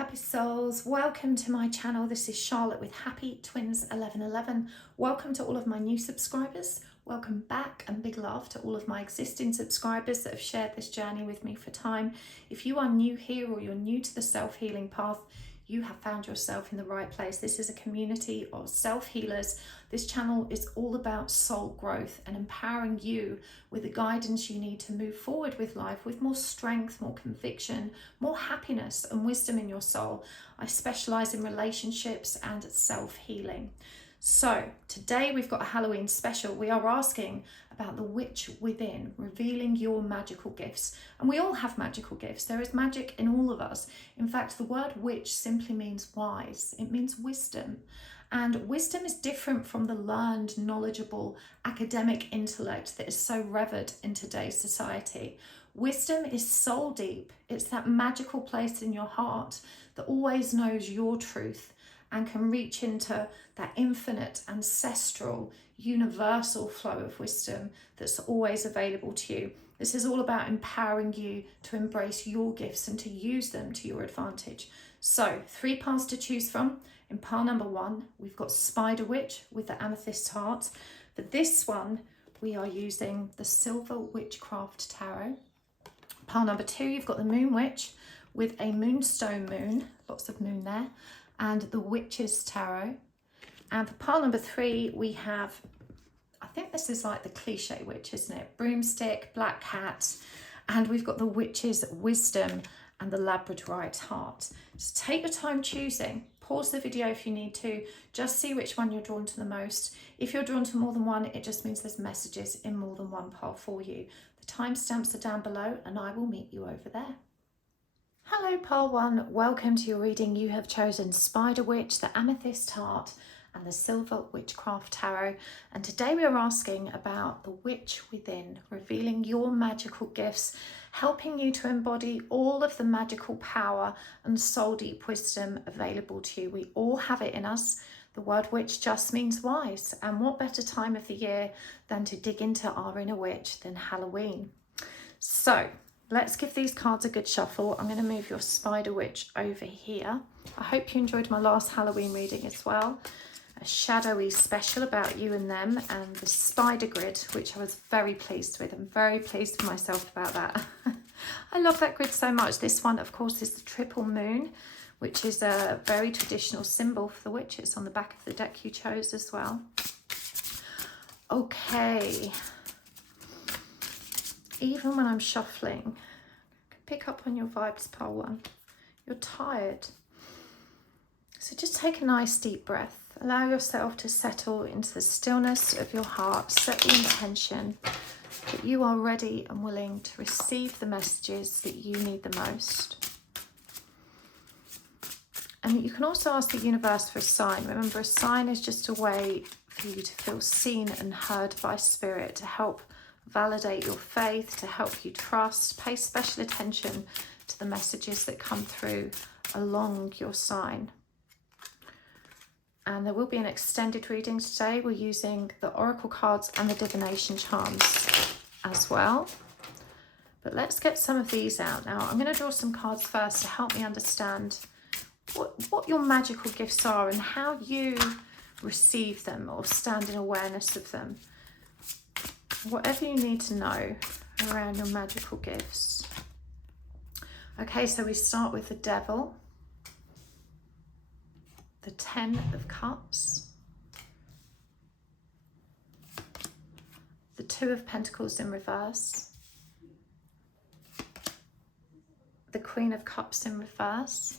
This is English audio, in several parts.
happy souls, welcome to my channel. This is Charlotte with Happy Twins 1111. Welcome to all of my new subscribers. Welcome back, and big love to all of my existing subscribers that have shared this journey with me for time. If you are new here or you're new to the self-healing path, you have found yourself in the right place. This is a community of self-healers. This channel is all about soul growth and empowering you with the guidance you need to move forward with life with more strength, more conviction, more happiness and wisdom in your soul. I specialize in relationships and self-healing. So today we've got a Halloween special. We are asking about the witch within, revealing your magical gifts. And we all have magical gifts. There is magic in all of us. In fact, the word witch simply means wise. It means wisdom. And wisdom is different from the learned, knowledgeable, academic intellect that is so revered in today's society. Wisdom is soul deep. It's that magical place in your heart that always knows your truth and can reach into that infinite, ancestral, universal flow of wisdom that's always available to you. This is all about empowering you to embrace your gifts and to use them to your advantage. So 3 paths to choose from. In pile number 1, we've got Spider Witch with the amethyst heart. For this one, we are using the Silver Witchcraft Tarot. Pile number 2, you've got the Moon Witch with a Moonstone Moon, lots of moon there, and the Witch's Tarot. And for pile number 3, we have, I think this is like the cliche witch, isn't it? Broomstick, black cat, and we've got the Witch's Wisdom and the Labradorite heart. So take your time choosing. Pause the video if you need to. Just see which one you're drawn to the most. If you're drawn to more than one, it just means there's messages in more than one pile for you. The timestamps are down below and I will meet you over there. Hello pile 1, welcome to your reading. You have chosen Spider Witch, the Amethyst Heart and the Silver Witchcraft Tarot, and today we are asking about the witch within, revealing your magical gifts, helping you to embody all of the magical power and soul deep wisdom available to you. We all have it in us. The word witch just means wise, and what better time of the year than to dig into our inner witch than Halloween. So let's give these cards a good shuffle. I'm going to move your Spider Witch over here. I hope you enjoyed my last Halloween reading as well. A shadowy special about you and them, and the spider grid, which I was very pleased with. I'm very pleased with myself about that. I love that grid so much. This one, of course, is the triple moon, which is a very traditional symbol for the witch. It's on the back of the deck you chose as well. Okay. Even when I'm shuffling, I can pick up on your vibes, pile 1. You're tired. So just take a nice deep breath. Allow yourself to settle into the stillness of your heart. Set the intention that you are ready and willing to receive the messages that you need the most. And you can also ask the universe for a sign. Remember, a sign is just a way for you to feel seen and heard by spirit, to help validate your faith, to help you trust. Pay special attention to the messages that come through along your sign. And there will be an extended reading today. We're using the oracle cards and the divination charms as well. But let's get some of these out now. I'm going to draw some cards first to help me understand what your magical gifts are and how you receive them or stand in awareness of them. Whatever you need to know around your magical gifts. Okay, so we start with the Devil, the 10 of Cups, the 2 of Pentacles in reverse, the Queen of Cups in reverse,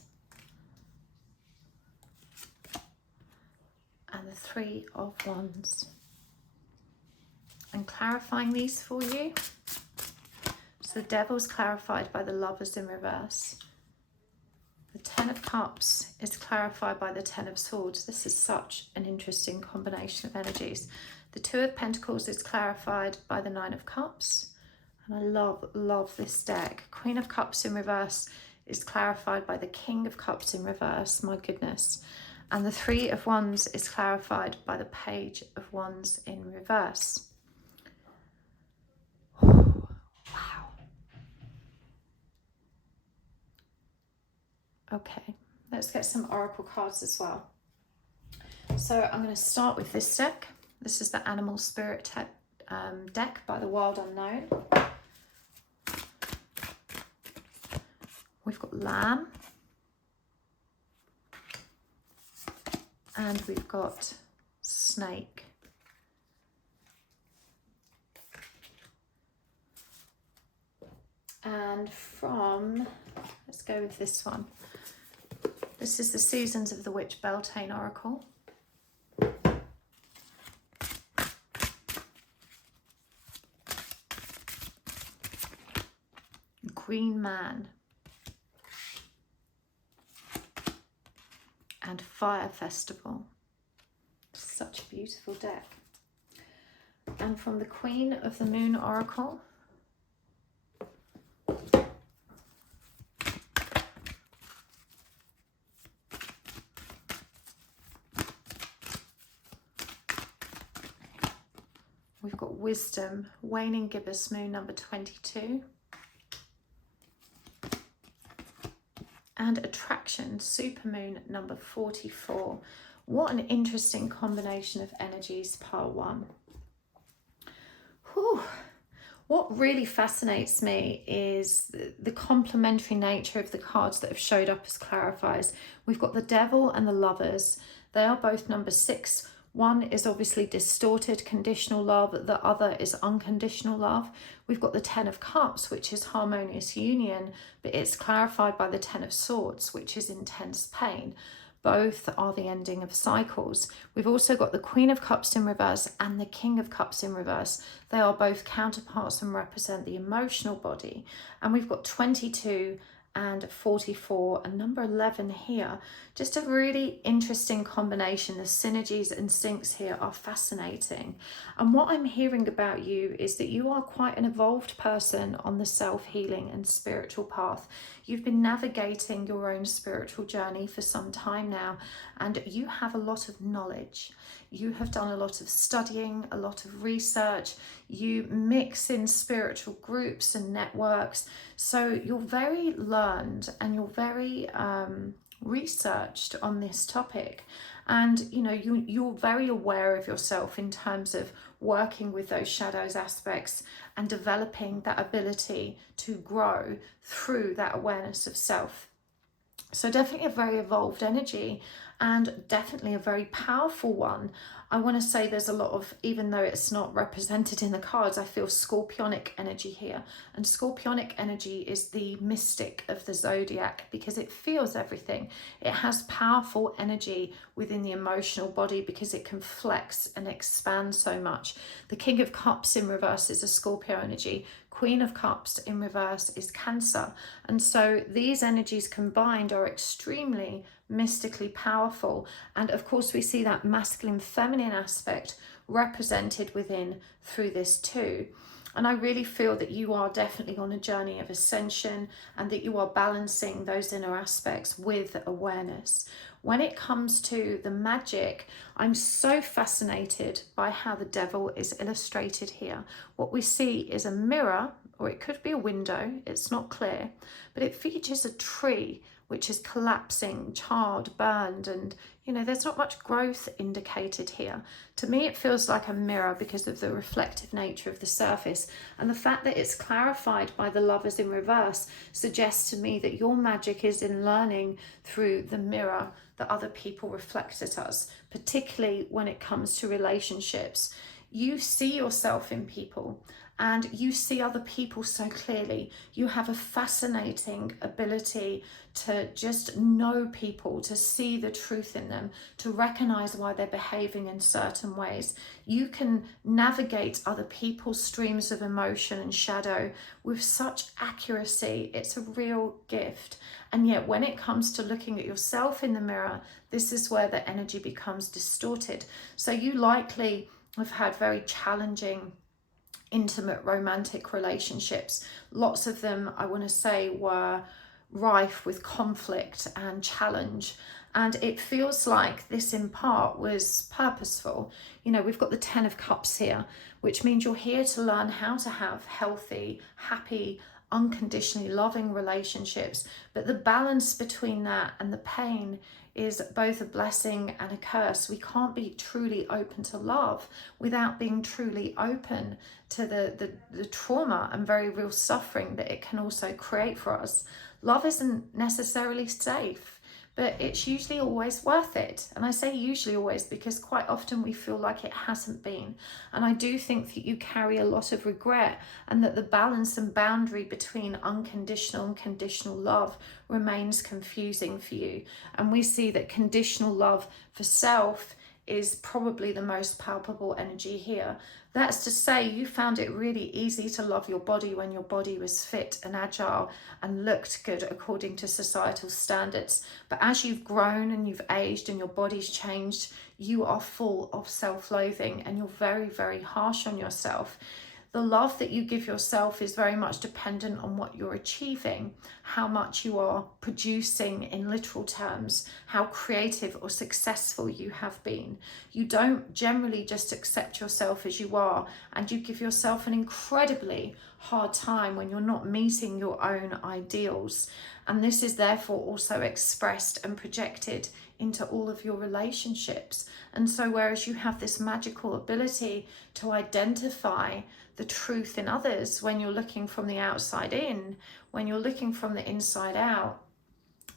and the 3 of Wands. And clarifying these for you. So the Devil's clarified by the Lovers in reverse. The 10 of Cups is clarified by the 10 of Swords. This is such an interesting combination of energies. The 2 of Pentacles is clarified by the 9 of Cups. And I love this deck. Queen of Cups in reverse is clarified by the King of Cups in reverse. My goodness. And the 3 of Wands is clarified by the Page of Wands in reverse. Wow. Okay. let's get some oracle cards as well. So I'm going to start with this deck. This is the Animal Spirit deck by the Wild Unknown. We've got Lamb. And we've got Snake. And from, let's go with this one. This is the Seasons of the Witch Beltane Oracle. Green Man. And Fire Festival. Such a beautiful deck. And from the Queen of the Moon Oracle, we've got Wisdom, Waning Gibbous Moon number 22. And Attraction, Supermoon number 44. What an interesting combination of energies, part one. Whew. What really fascinates me is the complementary nature of the cards that have showed up as clarifiers. We've got the Devil and the Lovers. They are both number 6. One is obviously distorted conditional love, the other is unconditional love. We've got the Ten of Cups, which is harmonious union, but it's clarified by the Ten of Swords, which is intense pain. Both are the ending of cycles. We've also got the Queen of Cups in reverse and the King of Cups in reverse. They are both counterparts and represent the emotional body. And we've got 22 and 44 and number 11 here. Just a really interesting combination. The synergies and syncs here are fascinating. And what I'm hearing about you is that you are quite an evolved person on the self-healing and spiritual path. You've been navigating your own spiritual journey for some time now, and you have a lot of knowledge. You have done a lot of studying, a lot of research. You mix in spiritual groups and networks. So you're very learned and you're very researched on this topic. And you know, you're very aware of yourself in terms of working with those shadows aspects and developing that ability to grow through that awareness of self. So definitely a very evolved energy, and definitely a very powerful one. I want to say there's a lot of, even though it's not represented in the cards, I feel scorpionic energy here. And scorpionic energy is the mystic of the zodiac because it feels everything. It has powerful energy within the emotional body because it can flex and expand so much. The King of Cups in reverse is a Scorpio energy. Queen of Cups in reverse is Cancer. And so these energies combined are extremely mystically powerful. And of course we see that masculine feminine aspect represented within through this too. And I really feel that you are definitely on a journey of ascension and that you are balancing those inner aspects with awareness. When it comes to the magic, I'm so fascinated by how the Devil is illustrated here. What we see is a mirror, or it could be a window, it's not clear, but it features a tree which is collapsing, charred, burned, and you know, there's not much growth indicated here. To me, it feels like a mirror because of the reflective nature of the surface. And the fact that it's clarified by the Lovers in reverse suggests to me that your magic is in learning through the mirror that other people reflect at us, particularly when it comes to relationships. You see yourself in people and you see other people so clearly. You have a fascinating ability to just know people, to see the truth in them, to recognize why they're behaving in certain ways. You can navigate other people's streams of emotion and shadow with such accuracy. It's a real gift. And yet when it comes to looking at yourself in the mirror, this is where the energy becomes distorted. So you likely have had very challenging intimate romantic relationships. Lots of them, I want to say, were rife with conflict and challenge. And it feels like this in part was purposeful. You know, we've got the Ten of Cups here, which means you're here to learn how to have healthy, happy, unconditionally loving relationships. But the balance between that and the pain is both a blessing and a curse. We can't be truly open to love without being truly open to the trauma and very real suffering that it can also create for us. Love isn't necessarily safe, but it's usually always worth it. And I say usually always because quite often we feel like it hasn't been. And I do think that you carry a lot of regret, and that the balance and boundary between unconditional and conditional love remains confusing for you. And we see that conditional love for self is probably the most palpable energy here. That's to say, you found it really easy to love your body when your body was fit and agile and looked good according to societal standards. But as you've grown and you've aged and your body's changed, you are full of self-loathing and you're very, very harsh on yourself. The love that you give yourself is very much dependent on what you're achieving, how much you are producing in literal terms, how creative or successful you have been. You don't generally just accept yourself as you are, and you give yourself an incredibly hard time when you're not meeting your own ideals. And this is therefore also expressed and projected into all of your relationships. And so whereas you have this magical ability to identify the truth in others when you're looking from the outside in, when you're looking from the inside out,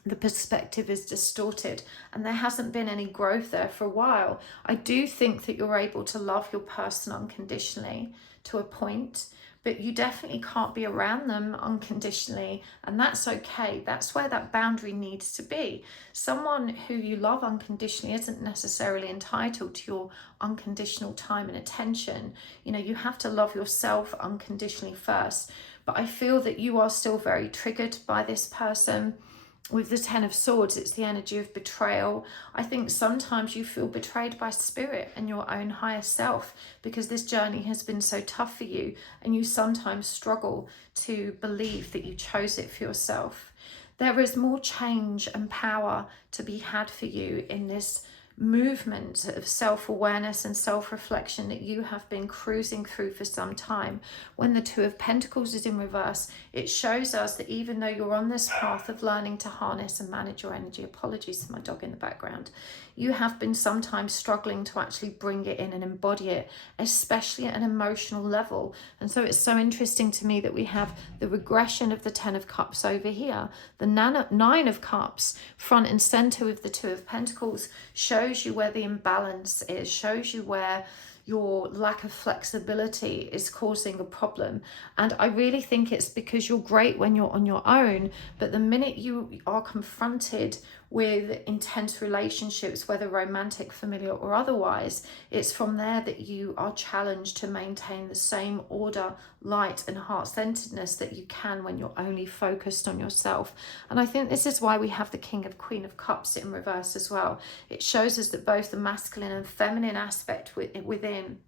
the perspective is distorted and there hasn't been any growth there for a while. I do think that you're able to love your person unconditionally to a point, but you definitely can't be around them unconditionally, and that's okay. That's where that boundary needs to be. Someone who you love unconditionally isn't necessarily entitled to your unconditional time and attention. You know, you have to love yourself unconditionally first. But I feel that you are still very triggered by this person. With the Ten of Swords, it's the energy of betrayal. I think sometimes you feel betrayed by spirit and your own higher self because this journey has been so tough for you, and you sometimes struggle to believe that you chose it for yourself. There is more change and power to be had for you in this movement of self-awareness and self-reflection that you have been cruising through for some time. When the Two of Pentacles is in reverse, it shows us that even though you're on this path of learning to harness and manage your energy, apologies for my dog in the background, you have been sometimes struggling to actually bring it in and embody it, especially at an emotional level. And so it's so interesting to me that we have the regression of the Ten of Cups over here, the Nine of Cups front and center with the Two of Pentacles, shows you where the imbalance is, shows you where your lack of flexibility is causing a problem. And I really think it's because you're great when you're on your own, but the minute you are confronted with intense relationships, whether romantic, familiar or otherwise, it's from there that you are challenged to maintain the same order, light and heart-centeredness that you can when you're only focused on yourself. And I think this is why we have the King of Queen of Cups in reverse as well. It shows us that both the masculine and feminine aspect within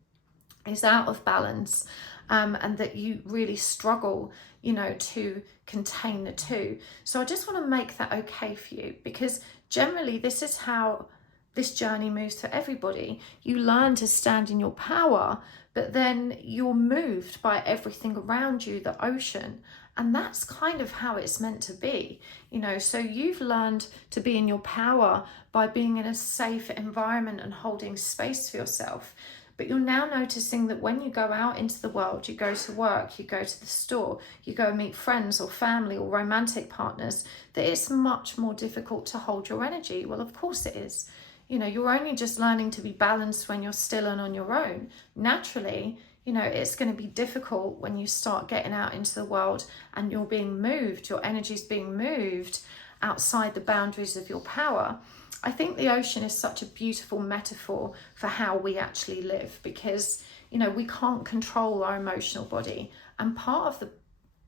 is out of balance, and that you really struggle, you know, to contain the two. So I just want to make that okay for you, because generally this is how this journey moves for everybody. You learn to stand in your power, but then you're moved by everything around you, the ocean. And that's kind of how it's meant to be, you know. So you've learned to be in your power by being in a safe environment and holding space for yourself. But you're now noticing that when you go out into the world, you go to work, you go to the store, you go meet friends or family or romantic partners, that it's much more difficult to hold your energy. Well, of course it is. You know, you're only just learning to be balanced when you're still and on your own. Naturally, you know, it's going to be difficult when you start getting out into the world and you're being moved, your energy's being moved outside the boundaries of your power. I think the ocean is such a beautiful metaphor for how we actually live, because, you know, we can't control our emotional body. And part of the,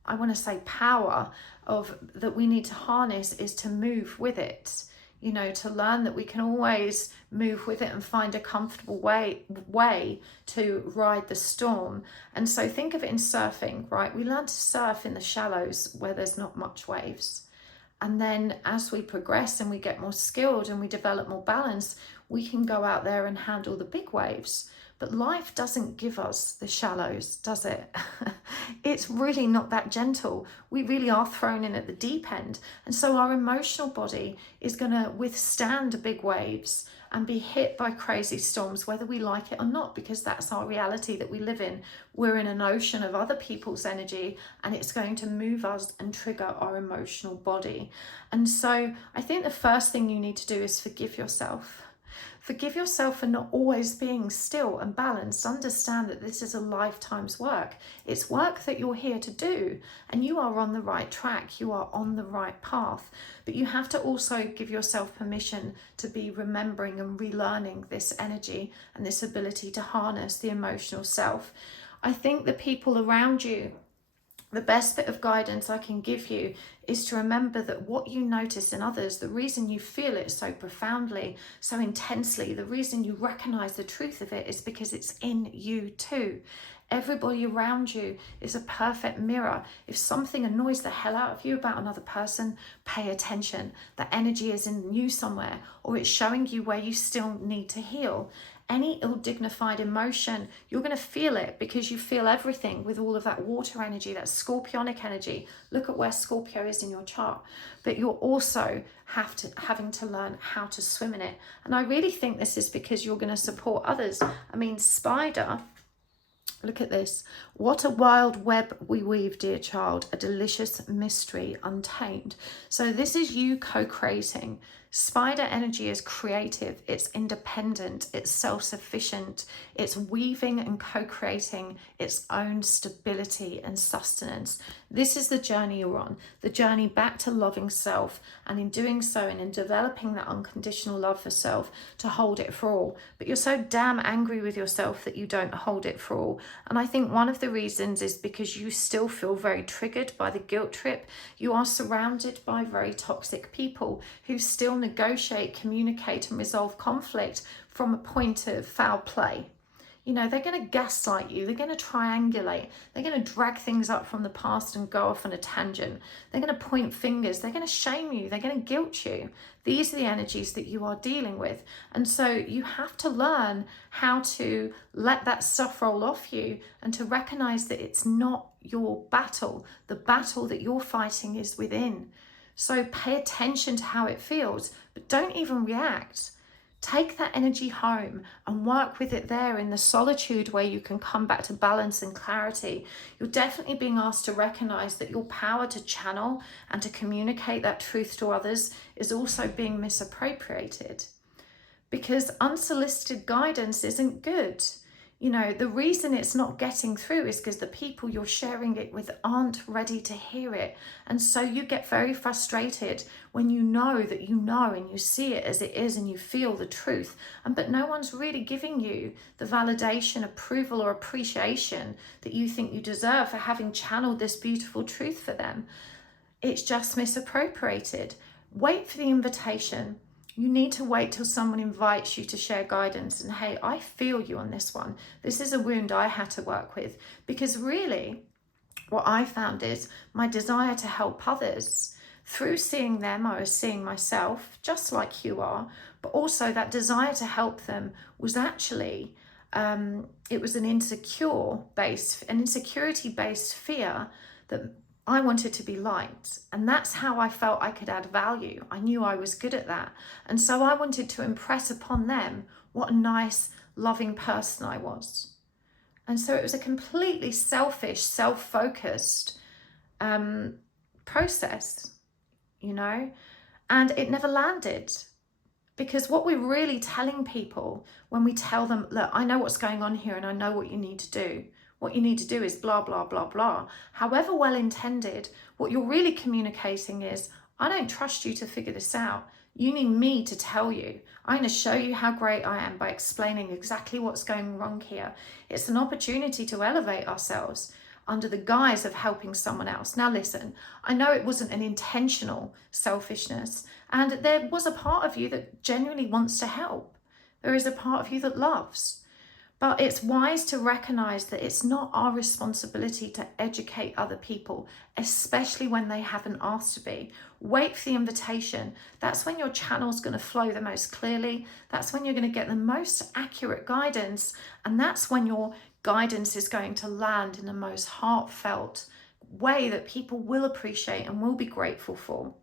I want to say, power of that we need to harness is to move with it. You know, to learn that we can always move with it and find a comfortable way to ride the storm. And so think of it in surfing, right? We learn to surf in the shallows where there's not much waves. And then as we progress and we get more skilled and we develop more balance, we can go out there and handle the big waves. But life doesn't give us the shallows, does it? It's really not that gentle. We really are thrown in at the deep end. And so our emotional body is going to withstand big waves and be hit by crazy storms, whether we like it or not, because that's our reality that we live in. We're in an ocean of other people's energy, and it's going to move us and trigger our emotional body. And so I think the first thing you need to do is forgive yourself. Forgive yourself for not always being still and balanced. Understand that this is a lifetime's work. It's work that you're here to do, and you are on the right track. You are on the right path. But you have to also give yourself permission to be remembering and relearning this energy and this ability to harness the emotional self. I think the people around you, the best bit of guidance I can give you is to remember that what you notice in others, the reason you feel it so profoundly, so intensely, the reason you recognize the truth of it is because it's in you too. Everybody around you is a perfect mirror. If something annoys the hell out of you about another person, pay attention. That energy is in you somewhere, or it's showing you where you still need to heal. Any ill-dignified emotion, you're going to feel it because you feel everything with all of that water energy, that scorpionic energy. Look at where Scorpio is in your chart. But you're also having to learn how to swim in it. And I really think this is because you're going to support others. I mean, Spider, look at this. What a wild web we weave, dear child, a delicious mystery untamed. So this is you co-creating. Spider energy is creative, it's independent, it's self-sufficient, it's weaving and co-creating its own stability and sustenance. This is the journey you're on, the journey back to loving self, and in doing so and in developing that unconditional love for self, to hold it for all. But you're so damn angry with yourself that you don't hold it for all. And I think one of the reasons is because you still feel very triggered by the guilt trip. You are surrounded by very toxic people who still negotiate, communicate and resolve conflict from a point of foul play. You know, they're going to gaslight you, they're going to triangulate, they're going to drag things up from the past and go off on a tangent. They're going to point fingers, they're going to shame you, they're going to guilt you. These are the energies that you are dealing with. And so you have to learn how to let that stuff roll off you and to recognize that it's not your battle. The battle that you're fighting is within. So pay attention to how it feels, but don't even react. Take that energy home and work with it there in the solitude where you can come back to balance and clarity. You're definitely being asked to recognize that your power to channel and to communicate that truth to others is also being misappropriated, because unsolicited guidance isn't good. You know, the reason it's not getting through is because the people you're sharing it with aren't ready to hear it. And so you get very frustrated when you know that you know and you see it as it is and you feel the truth. But no one's really giving you the validation, approval or appreciation that you think you deserve for having channeled this beautiful truth for them. It's just misappropriated. Wait for the invitation. You need to wait till someone invites you to share guidance and, hey, I feel you on this one. This is a wound I had to work with. Because really, what I found is my desire to help others. Through seeing them, I was seeing myself, just like you are, but also that desire to help them was actually, it was an insecurity-based fear that I wanted to be liked, and that's how I felt I could add value. I knew I was good at that. And so I wanted to impress upon them what a nice, loving person I was. And so it was a completely selfish, self-focused process, you know, and it never landed. Because what we're really telling people when we tell them, look, I know what's going on here and I know what you need to do. What you need to do is blah, blah, blah, blah. However well intended, what you're really communicating is, I don't trust you to figure this out. You need me to tell you. I'm going to show you how great I am by explaining exactly what's going wrong here. It's an opportunity to elevate ourselves under the guise of helping someone else. Now listen, I know it wasn't an intentional selfishness, and there was a part of you that genuinely wants to help. There is a part of you that loves. But it's wise to recognize that it's not our responsibility to educate other people, especially when they haven't asked to be. Wait for the invitation. That's when your channel's going to flow the most clearly. That's when you're going to get the most accurate guidance. And that's when your guidance is going to land in the most heartfelt way that people will appreciate and will be grateful for.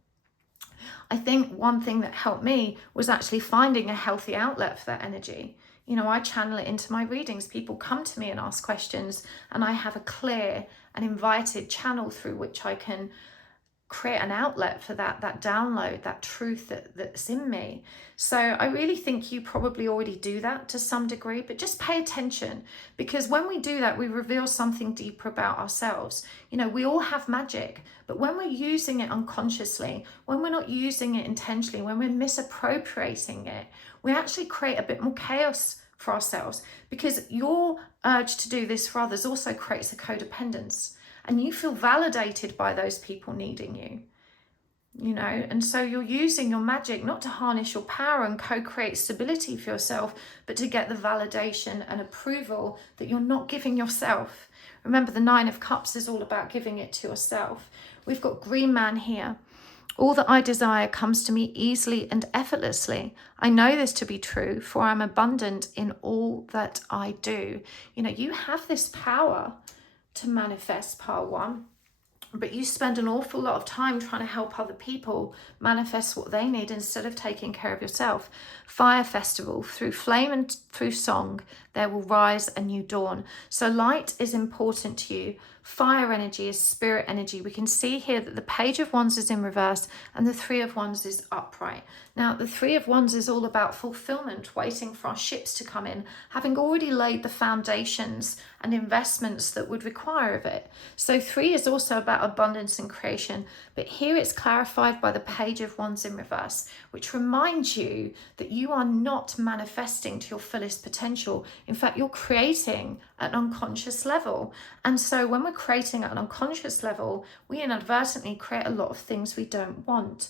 I think one thing that helped me was actually finding a healthy outlet for that energy. You know, I channel it into my readings. People come to me and ask questions, and I have a clear and invited channel through which I can create an outlet for that download, that truth that's in me. So I really think you probably already do that to some degree, but just pay attention, because when we do that, we reveal something deeper about ourselves. You know, we all have magic, but when we're using it unconsciously, when we're not using it intentionally, when we're misappropriating it, we actually create a bit more chaos for ourselves, because your urge to do this for others also creates a codependence. And you feel validated by those people needing you, you know, and so you're using your magic not to harness your power and co-create stability for yourself, but to get the validation and approval that you're not giving yourself. Remember, the Nine of Cups is all about giving it to yourself. We've got Green Man here. All that I desire comes to me easily and effortlessly. I know this to be true, for I'm abundant in all that I do. You know, you have this power to manifest, part one, but you spend an awful lot of time trying to help other people manifest what they need instead of taking care of yourself. Fire Festival, through flame and through song, there will rise a new dawn. So light is important to you. Fire energy is spirit energy. We can see here that the Page of Wands is in reverse and the Three of Wands is upright. Now, the Three of Wands is all about fulfillment, waiting for our ships to come in, having already laid the foundations and investments that would require of it. So 3 is also about abundance and creation, but here it's clarified by the Page of Wands in reverse, which reminds you that you are not manifesting to your fullest potential. In fact, you're creating at an unconscious level. And so when we're creating at an unconscious level, we inadvertently create a lot of things we don't want.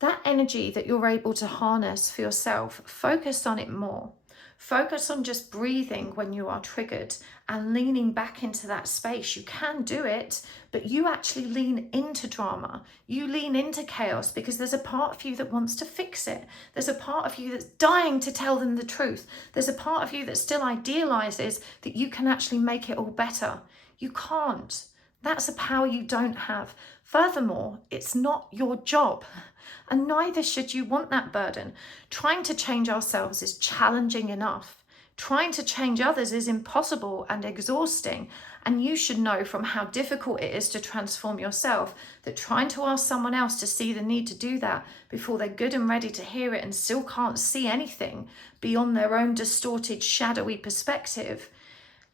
That energy that you're able to harness for yourself, focus on it more. Focus on just breathing when you are triggered and leaning back into that space. You can do it, but you actually lean into drama. You lean into chaos because there's a part of you that wants to fix it. There's a part of you that's dying to tell them the truth. There's a part of you that still idealizes that you can actually make it all better. You can't. That's a power you don't have. Furthermore, it's not your job. And neither should you want that burden. Trying to change ourselves is challenging enough. Trying to change others is impossible and exhausting. And you should know from how difficult it is to transform yourself that trying to ask someone else to see the need to do that before they're good and ready to hear it and still can't see anything beyond their own distorted, shadowy perspective,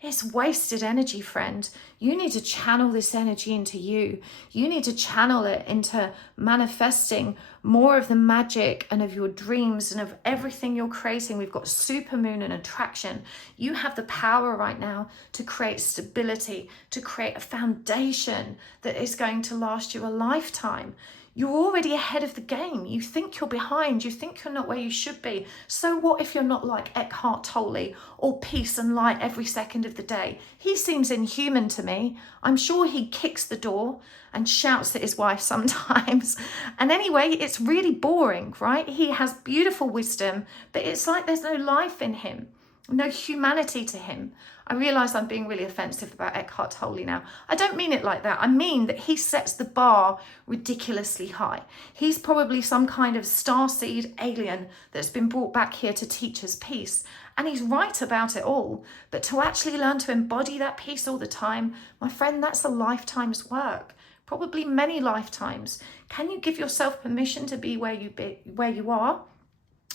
it's wasted energy, friend. You need to channel this energy into you. You need to channel it into manifesting more of the magic and of your dreams and of everything you're creating. We've got supermoon and attraction. You have the power right now to create stability, to create a foundation that is going to last you a lifetime. You're already ahead of the game. You think you're behind. You think you're not where you should be. So what if you're not like Eckhart Tolle, all peace and light every second of the day? He seems inhuman to me. I'm sure he kicks the door and shouts at his wife sometimes. And anyway, it's really boring, right? He has beautiful wisdom, but it's like there's no life in him, no humanity to him. I realise I'm being really offensive about Eckhart Tolle now. I don't mean it like that. I mean that he sets the bar ridiculously high. He's probably some kind of starseed alien that's been brought back here to teach us peace. And he's right about it all. But to actually learn to embody that peace all the time, my friend, that's a lifetime's work. Probably many lifetimes. Can you give yourself permission to be where you are?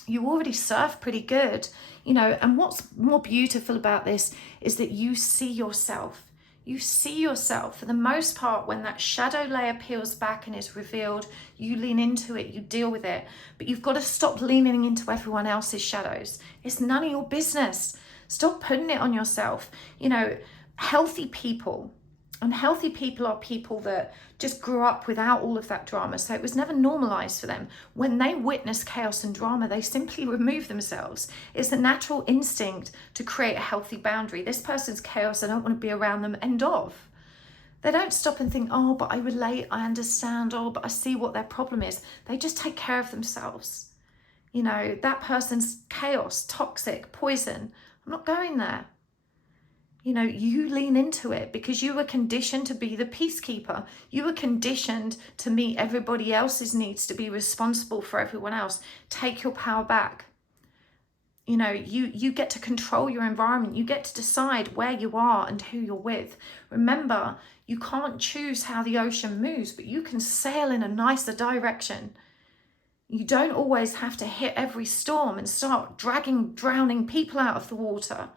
You already surf pretty good, you know, and what's more beautiful about this is that you see yourself. You see yourself. For the most part, when that shadow layer peels back and is revealed, you lean into it, you deal with it. But you've got to stop leaning into everyone else's shadows. It's none of your business. Stop putting it on yourself. You know, healthy people And healthy people are people that just grew up without all of that drama. So it was never normalized for them. When they witness chaos and drama, they simply remove themselves. It's the natural instinct to create a healthy boundary. This person's chaos, I don't want to be around them, end of. They don't stop and think, oh, but I relate, I understand, oh, but I see what their problem is. They just take care of themselves. You know, that person's chaos, toxic, poison. I'm not going there. You know, you lean into it because you were conditioned to be the peacekeeper. You were conditioned to meet everybody else's needs, to be responsible for everyone else. Take your power back. You know, you get to control your environment. You get to decide where you are and who you're with. Remember, you can't choose how the ocean moves, but you can sail in a nicer direction. You don't always have to hit every storm and start drowning people out of the water.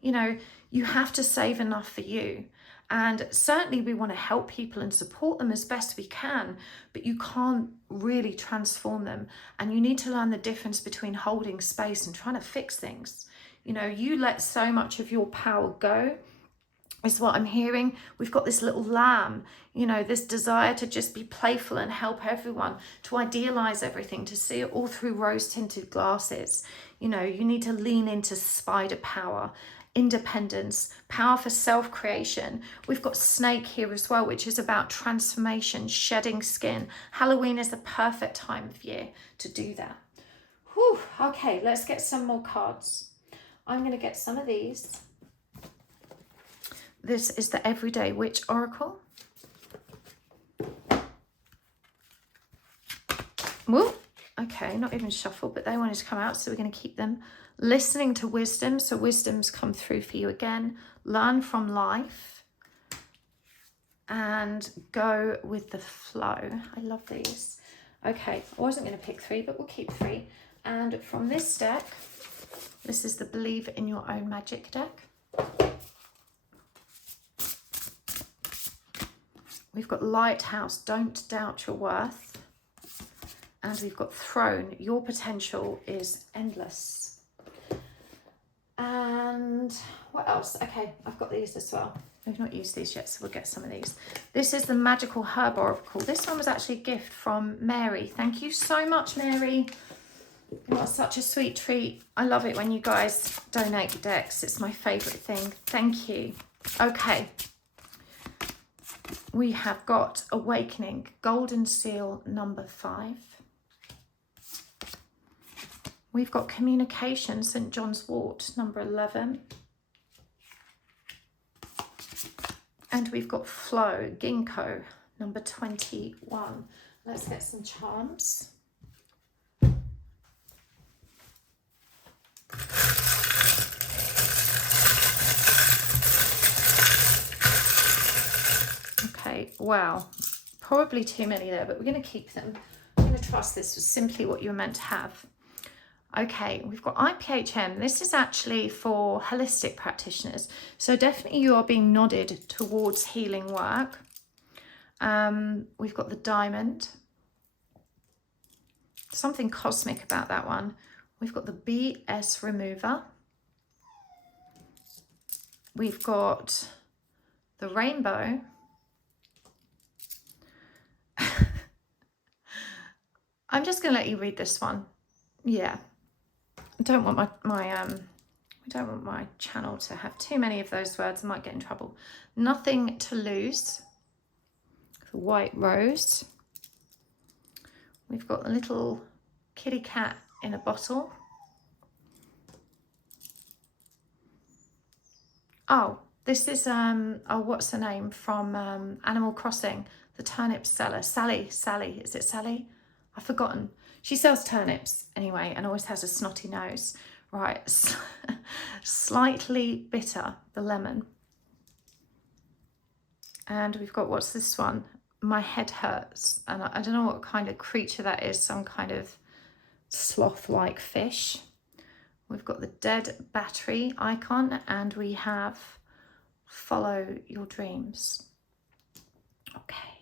You know, you have to save enough for you. And certainly we want to help people and support them as best we can, but you can't really transform them. And you need to learn the difference between holding space and trying to fix things. You know, you let so much of your power go, is what I'm hearing. We've got this little lamb, you know, this desire to just be playful and help everyone, to idealize everything, to see it all through rose-tinted glasses. You know, you need to lean into spider power, independence, power for self-creation. We've got snake here as well, which is about transformation, shedding skin. Halloween is the perfect time of year to do that. Whew, okay, let's get some more cards. I'm going to get some of these. This is the Everyday Witch Oracle. Whoa, okay, not even shuffled, but they wanted to come out, so we're going to keep them. Listening to wisdom, so wisdom's come through for you again. Learn from life and go with the flow. I love these. Okay, I wasn't going to pick 3, but we'll keep 3. And from this deck, this is the Believe in Your Own Magic deck. We've got Lighthouse, Don't Doubt Your Worth. And we've got Throne, Your Potential is Endless. And what else? Okay, I've got these as well. We've not used these yet, so we'll get some of these. This is the Magical Herb Oracle. This one was actually a gift from Mary. Thank you so much, Mary. You are such a sweet treat. I love it when you guys donate decks. It's my favourite thing. Thank you. Okay. We have got Awakening, Golden Seal number 5. We've got Communication, St. John's Wort, number 11. And we've got Flow, Ginkgo, number 21. Let's get some charms. Okay, wow, probably too many there, but we're going to keep them. I'm going to trust this was simply what you were meant to have. Okay, we've got IPHM. This is actually for holistic practitioners. So definitely you are being nodded towards healing work. We've got the diamond. Something cosmic about that one. We've got the BS remover. We've got the rainbow. I'm just going to let you read this one. Yeah. I don't want we don't want my channel to have too many of those words. I might get in trouble. Nothing to lose. The white rose. We've got the little kitty cat in a bottle. Oh, this is oh, what's her name from Animal Crossing? The turnip seller, Sally. Is it Sally? I've forgotten. She sells turnips anyway and always has a snotty nose. Right, slightly bitter, the lemon. And we've got, what's this one? My head hurts. And I don't know what kind of creature that is, some kind of sloth-like fish. We've got the dead battery icon and we have follow your dreams. Okay.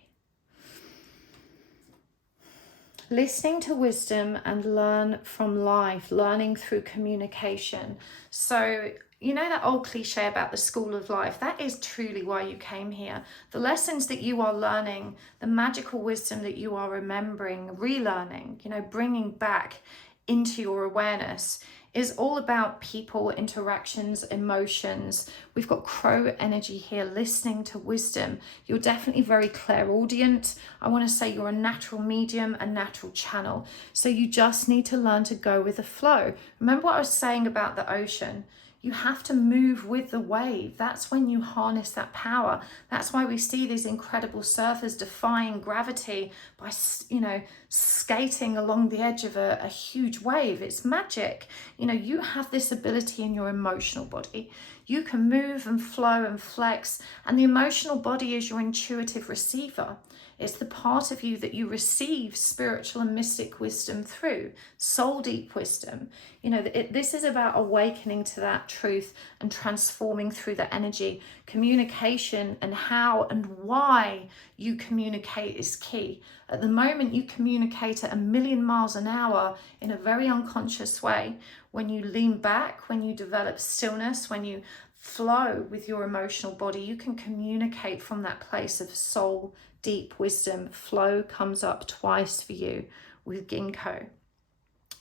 Listening to wisdom and learn from life, learning through communication. So, You know that old cliche about the school of life? That is truly why you came here. The lessons that you are learning, the magical wisdom that you are remembering, relearning, you know, bringing back into your awareness is all about people, interactions, emotions. We've got crow energy here, listening to wisdom. You're definitely very clairaudient. I want to say you're a natural medium, a natural channel. So you just need to learn to go with the flow. Remember what I was saying about the ocean? You have to move with the wave. That's when you harness that power. That's why we see these incredible surfers defying gravity by, you know, skating along the edge of a huge wave. It's magic. You know, you have this ability in your emotional body. You can move and flow and flex, and the emotional body is your intuitive receiver. It's the part of you that you receive spiritual and mystic wisdom through, soul deep wisdom. You know, this is about awakening to that truth and transforming through the energy. Communication and how and why you communicate is key. At the moment, you communicate at 1,000,000 miles an hour in a very unconscious way. When you lean back, when you develop stillness, when you flow with your emotional body, you can communicate from that place of soul deep wisdom. Flow comes up twice for you with ginkgo.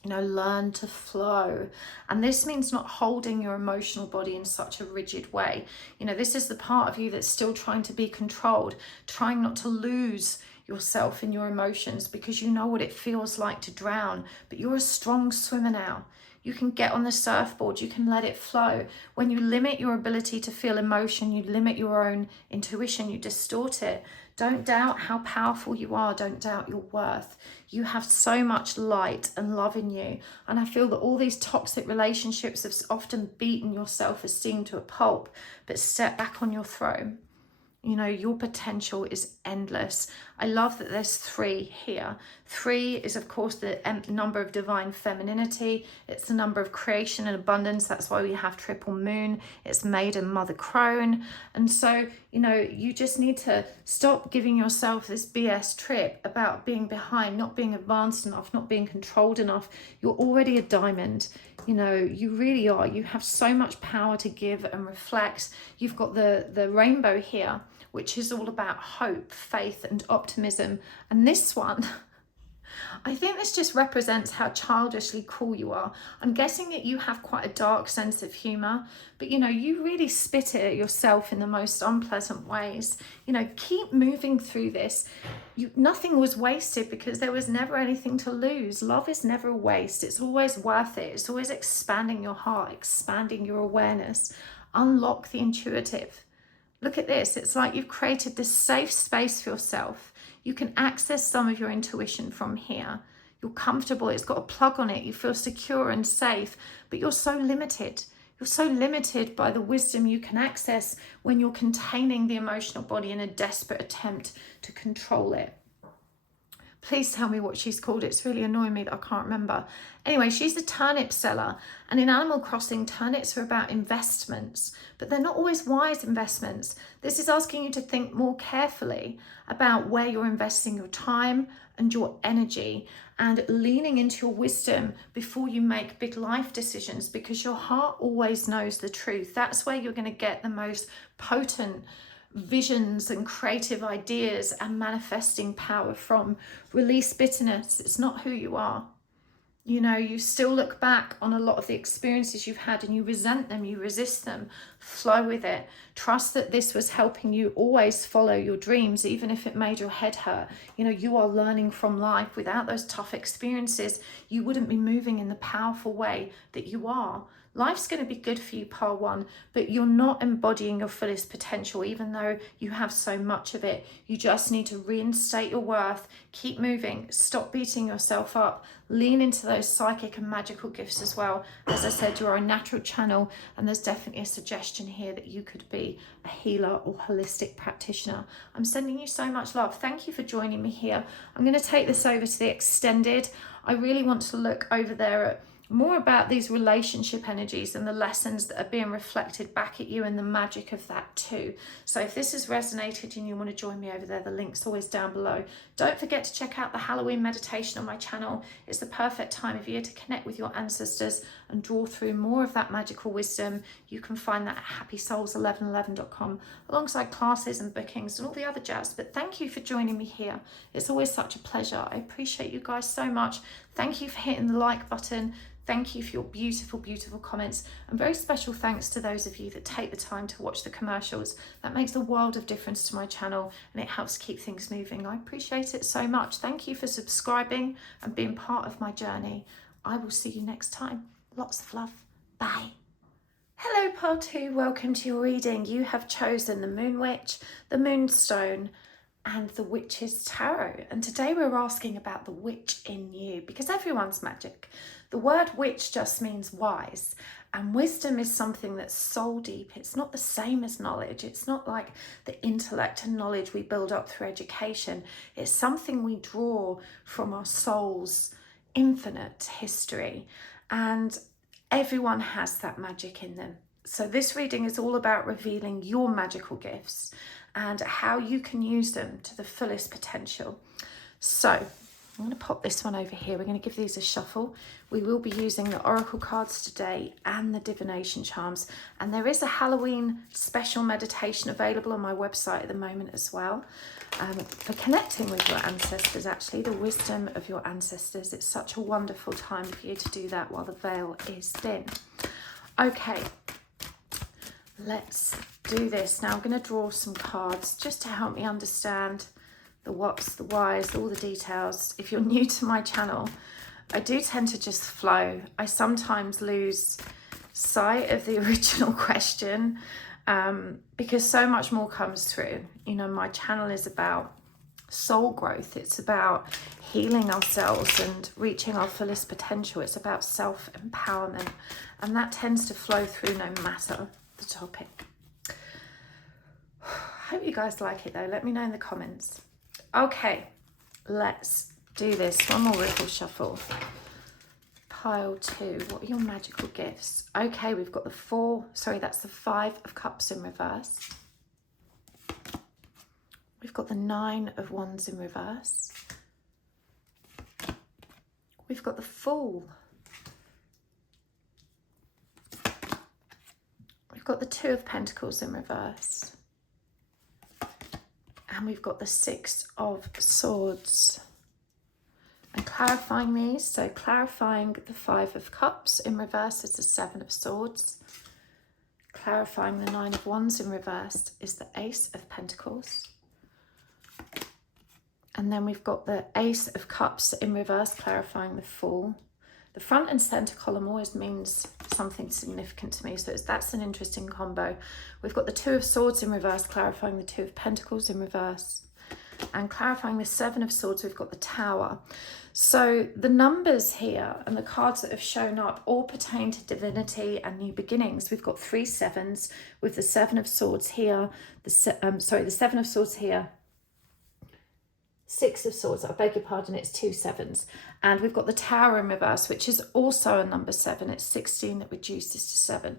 You know, learn to flow. And this means not holding your emotional body in such a rigid way. You know, this is the part of you that's still trying to be controlled, trying not to lose yourself in your emotions, because you know what it feels like to drown. But you're a strong swimmer now. You can get on the surfboard, you can let it flow. When you limit your ability to feel emotion, you limit your own intuition, you distort it. Don't doubt how powerful you are. Don't doubt your worth. You have so much light and love in you. And I feel that all these toxic relationships have often beaten your self-esteem to a pulp. But step back on your throne. You know, your potential is endless. I love that there's 3 here. 3 is, of course, the number of divine femininity. It's the number of creation and abundance. That's why we have triple moon. It's maiden, mother, crone. And so, you know, you just need to stop giving yourself this BS trip about being behind, not being advanced enough, not being controlled enough. You're already a diamond. You know, you really are. You have so much power to give and reflect. You've got the rainbow here, which is all about hope, faith, and optimism. And this one, I think this just represents how childishly cool you are. I'm guessing that you have quite a dark sense of humor, but you know, you really spit it at yourself in the most unpleasant ways. You know, keep moving through this. Nothing was wasted because there was never anything to lose. Love is never a waste. It's always worth it. It's always expanding your heart, expanding your awareness. Unlock the intuitive. Look at this. It's like you've created this safe space for yourself. You can access some of your intuition from here. You're comfortable. It's got a plug on it. You feel secure and safe, but you're so limited. You're so limited by the wisdom you can access when you're containing the emotional body in a desperate attempt to control it. Please tell me what she's called. It's really annoying me that I can't remember. Anyway, she's a turnip seller. And in Animal Crossing, turnips are about investments, but they're not always wise investments. This is asking you to think more carefully about where you're investing your time and your energy, and leaning into your wisdom before you make big life decisions, because your heart always knows the truth. That's where you're going to get the most potent visions and creative ideas and manifesting power from. Release bitterness. It's not who you are. You know, you still look back on a lot of the experiences you've had and you resent them, you resist them. Flow with it. Trust that this was helping you always follow your dreams, even if it made your head hurt. You know, you are learning from life. Without those tough experiences, you wouldn't be moving in the powerful way that you are. Life's going to be good for you, Part 1, but you're not embodying your fullest potential, even though you have so much of it. You just need to reinstate your worth, keep moving, stop beating yourself up, lean into those psychic and magical gifts as well. As I said, you're a natural channel, and there's definitely a suggestion here that you could be a healer or holistic practitioner. I'm sending you so much love. Thank you for joining me here. I'm going to take this over to the extended. I really want to look over there at more about these relationship energies and the lessons that are being reflected back at you and the magic of that too. So if this has resonated and you want to join me over there, the link's always down below. Don't forget to check out the Halloween meditation on my channel. It's the perfect time of year to connect with your ancestors and draw through more of that magical wisdom. You can find that at happysouls1111.com alongside classes and bookings and all the other jazz. But thank you for joining me here. It's always such a pleasure. I appreciate you guys so much. Thank you for hitting the like button. Thank you for your beautiful, beautiful comments, and very special thanks to those of you that take the time to watch the commercials. That makes a world of difference to my channel and it helps keep things moving. I appreciate it so much. Thank you for subscribing and being part of my journey. I will see you next time. Lots of love. Bye. Hello, part 2. Welcome to your reading. You have chosen the Moon Witch, the Moonstone, and the Witch's Tarot. And today we're asking about the witch in you, because everyone's magic. The word witch just means wise, and wisdom is something that's soul deep. It's not the same as knowledge. It's not like the intellect and knowledge we build up through education. It's something we draw from our soul's infinite history, and everyone has that magic in them. So this reading is all about revealing your magical gifts and how you can use them to the fullest potential. So I'm going to pop this one over here. We're going to give these a shuffle. We will be using the oracle cards today and the divination charms. And there is a Halloween special meditation available on my website at the moment as well, for connecting with your ancestors, actually, the wisdom of your ancestors. It's such a wonderful time for you to do that while the veil is thin. Okay, let's do this. Now I'm going to draw some cards just to help me understand the what's, the whys, all the details. If you're new to my channel, I do tend to just flow. I sometimes lose sight of the original question because so much more comes through. You know, my channel is about soul growth. It's about healing ourselves and reaching our fullest potential. It's about self-empowerment, and that tends to flow through no matter the topic. I hope you guys like it though. Let me know in the comments. Okay, let's do this. One more ripple shuffle. Pile 2. What are your magical gifts? Okay, we've got the 5 of Cups in reverse. We've got the 9 of Wands in reverse. We've got the Fool. We've got the 2 of Pentacles in reverse. And we've got the 6 of Swords. And clarifying these, so clarifying the 5 of Cups in reverse is the 7 of Swords. Clarifying the 9 of Wands in reverse is the Ace of Pentacles. And then we've got the Ace of Cups in reverse, clarifying the Fool. The front and center column always means something significant to me, so that's an interesting combo. We've got the 2 of Swords in reverse, clarifying the 2 of Pentacles in reverse. And clarifying the 7 of Swords, we've got the Tower. So the numbers here and the cards that have shown up all pertain to divinity and new beginnings. We've got 3 sevens with the 7 of Swords here, the 7 of Swords here, 6 of Swords, I beg your pardon, it's 2 sevens. And we've got the Tower in reverse, which is also a number 7. It's 16 that reduces to 7.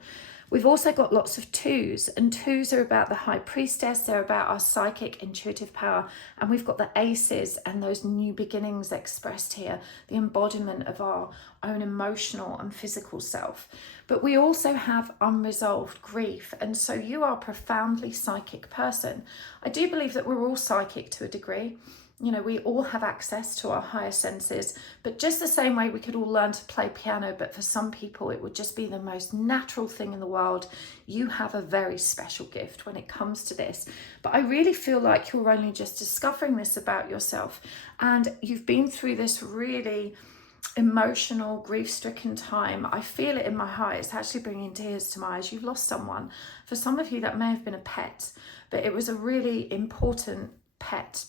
We've also got lots of 2s, and 2s are about the High Priestess. They're about our psychic, intuitive power. And we've got the Aces and those new beginnings expressed here, the embodiment of our own emotional and physical self. But we also have unresolved grief, and so you are a profoundly psychic person. I do believe that we're all psychic to a degree. You know, we all have access to our higher senses, but just the same way we could all learn to play piano, but for some people it would just be the most natural thing in the world. You have a very special gift when it comes to this, but I really feel like you're only just discovering this about yourself, and you've been through this really emotional, grief-stricken time. I feel it in my heart. It's actually bringing tears to my eyes. You've lost someone. For some of you that may have been a pet, but it was a really important pet.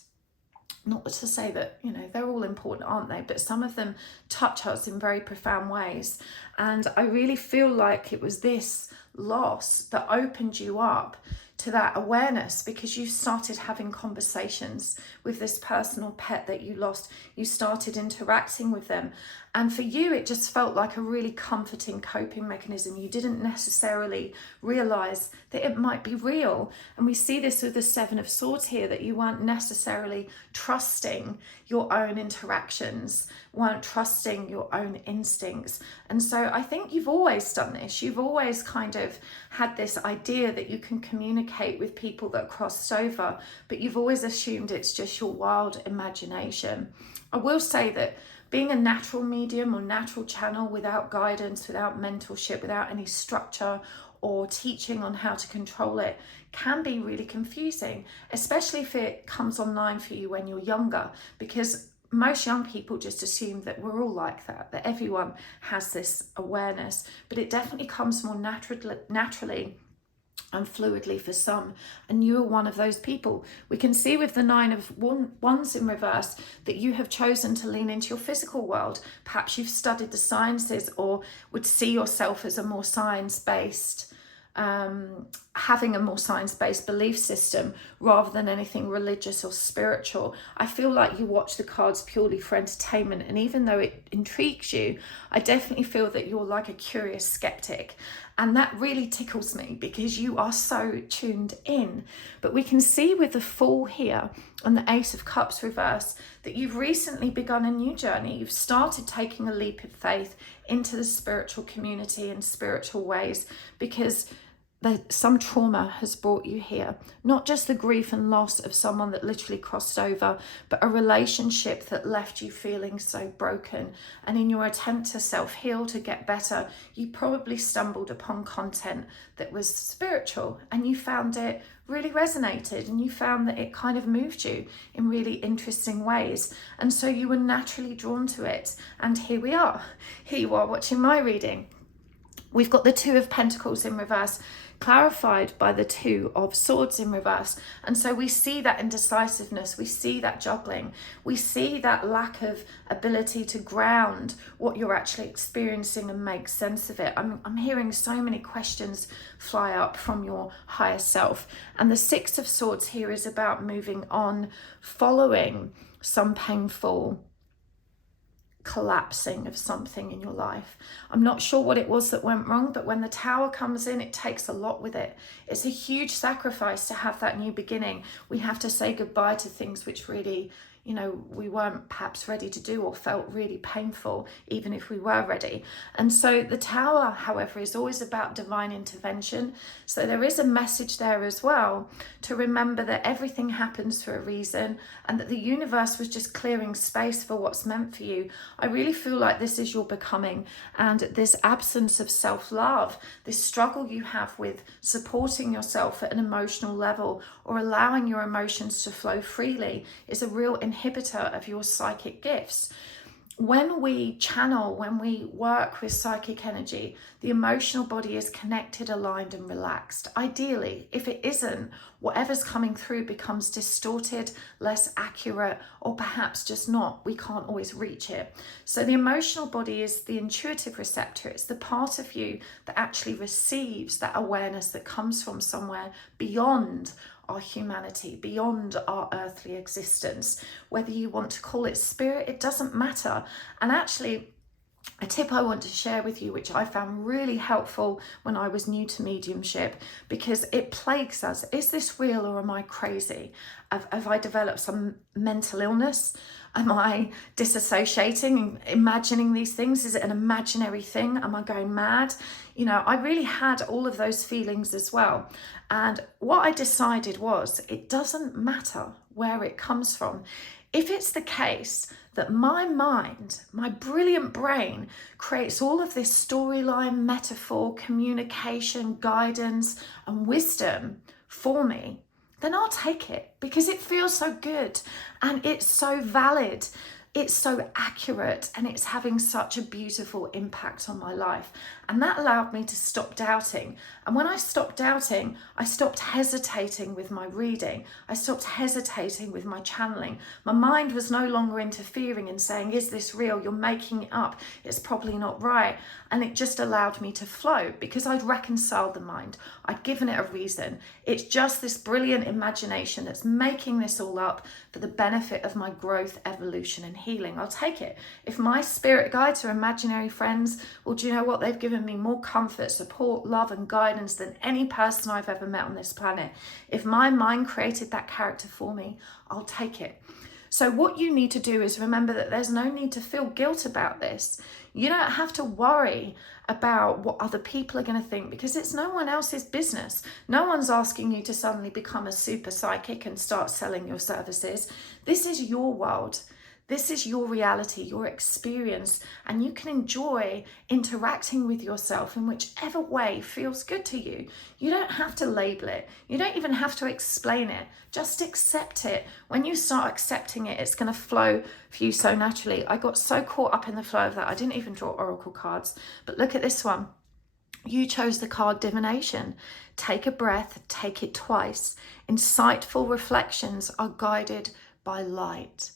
Not to say that, you know, they're all important, aren't they? But some of them touch us in very profound ways. And I really feel like it was this loss that opened you up to that awareness, because you started having conversations with this personal pet that you lost. You started interacting with them, And for you, it just felt like a really comforting coping mechanism. You didn't necessarily realize that it might be real. And we see this with the Seven of Swords here, that you weren't necessarily trusting your own interactions, weren't trusting your own instincts. And so I think you've always done this. You've always kind of had this idea that you can communicate with people that crossed over, but you've always assumed it's just your wild imagination. I will say that being a natural medium or natural channel without guidance, without mentorship, without any structure or teaching on how to control it can be really confusing, especially if it comes online for you when you're younger, because most young people just assume that we're all like that everyone has this awareness, but it definitely comes more naturally and fluidly for some, and you are one of those people. We can see with the Nine of Wands in reverse that you have chosen to lean into your physical world. Perhaps you've studied the sciences or would see yourself as a more science-based, having a more science-based belief system rather than anything religious or spiritual. I feel like you watch the cards purely for entertainment, and even though it intrigues you, I definitely feel that you're like a curious skeptic. And that really tickles me because you are so tuned in. But we can see with the Fool here and the Ace of Cups reverse that you've recently begun a new journey. You've started taking a leap of faith into the spiritual community and spiritual ways, because some trauma has brought you here. Not just the grief and loss of someone that literally crossed over, but a relationship that left you feeling so broken. And in your attempt to self-heal, to get better, you probably stumbled upon content that was spiritual, and you found it really resonated, and you found that it kind of moved you in really interesting ways. And so you were naturally drawn to it. And here we are. Here you are watching my reading. We've got the Two of Pentacles in reverse, clarified by the Two of Swords in reverse. And so we see that indecisiveness, we see that juggling, we see that lack of ability to ground what you're actually experiencing and make sense of it. I'm hearing so many questions fly up from your higher self. And the Six of Swords here is about moving on, following some painful collapsing of something in your life. I'm not sure what it was that went wrong, but when the Tower comes in, it takes a lot with it. It's a huge sacrifice to have that new beginning. We have to say goodbye to things which really, we weren't perhaps ready to do, or felt really painful, even if we were ready. And so the Tower, however, is always about divine intervention. So there is a message there as well, to remember that everything happens for a reason, and that the universe was just clearing space for what's meant for you. I really feel like this is your becoming, and this absence of self-love, this struggle you have with supporting yourself at an emotional level, or allowing your emotions to flow freely, is a real inhibitor of your psychic gifts. When we channel, when we work with psychic energy, the emotional body is connected, aligned and relaxed. Ideally, if it isn't, whatever's coming through becomes distorted, less accurate, or perhaps just not. We can't always reach it. So the emotional body is the intuitive receptor. It's the part of you that actually receives that awareness that comes from somewhere beyond our humanity, beyond our earthly existence. Whether you want to call it spirit, it doesn't matter. And actually, a tip I want to share with you, which I found really helpful when I was new to mediumship, because it plagues us. Is this real, or am I crazy? Have I developed some mental illness? Am I disassociating and imagining these things? Is it an imaginary thing? Am I going mad? I really had all of those feelings as well. And what I decided was, it doesn't matter where it comes from. If it's the case that my mind, my brilliant brain, creates all of this storyline, metaphor, communication, guidance, and wisdom for me, then I'll take it, because it feels so good and it's so valid. It's so accurate, and it's having such a beautiful impact on my life. And that allowed me to stop doubting. And when I stopped doubting, I stopped hesitating with my reading. I stopped hesitating with my channeling. My mind was no longer interfering and saying, is this real? You're making it up. It's probably not right. And it just allowed me to flow because I'd reconciled the mind. I'd given it a reason. It's just this brilliant imagination that's making this all up for the benefit of my growth, evolution, and healing. I'll take it. If my spirit guides are imaginary friends, well, do you know what? They've given me more comfort, support, love, and guidance than any person I've ever met on this planet. If my mind created that character for me, I'll take it. So what you need to do is remember that there's no need to feel guilt about this. You don't have to worry about what other people are going to think because it's no one else's business. No one's asking you to suddenly become a super psychic and start selling your services. This is your world. This is your reality, your experience, and you can enjoy interacting with yourself in whichever way feels good to you. You don't have to label it. You don't even have to explain it. Just accept it. When you start accepting it, it's going to flow for you so naturally. I got so caught up in the flow of that. I didn't even draw oracle cards. But look at this one. You chose the card divination. Take a breath, take it twice. Insightful reflections are guided by light.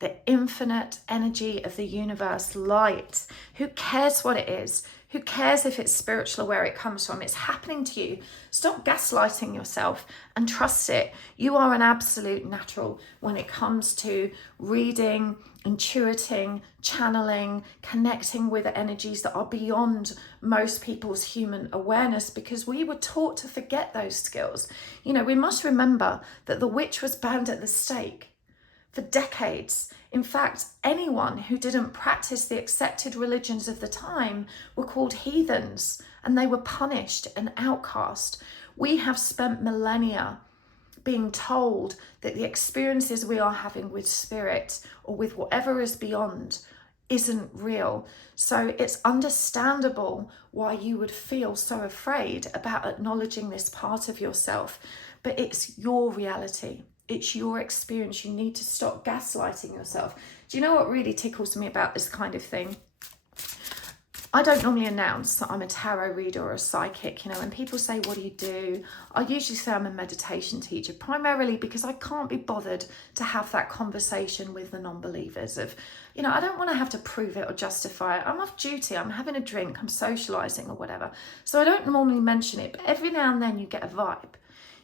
The infinite energy of the universe, light. Who cares what it is? Who cares if it's spiritual or where it comes from? It's happening to you. Stop gaslighting yourself and trust it. You are an absolute natural when it comes to reading, intuiting, channeling, connecting with energies that are beyond most people's human awareness because we were taught to forget those skills. You know, we must remember that the witch was burned at the stake for decades. In fact, anyone who didn't practice the accepted religions of the time were called heathens and they were punished and outcast. We have spent millennia being told that the experiences we are having with spirit or with whatever is beyond isn't real. So it's understandable why you would feel so afraid about acknowledging this part of yourself, but it's your reality. It's your experience. You need to stop gaslighting yourself. Do you know what really tickles me about this kind of thing? I don't normally announce that I'm a tarot reader or a psychic. You know, when people say, what do you do? I usually say I'm a meditation teacher, primarily because I can't be bothered to have that conversation with the non-believers of, you know, I don't want to have to prove it or justify it. I'm off duty. I'm having a drink. I'm socializing or whatever. So I don't normally mention it, but every now and then you get a vibe.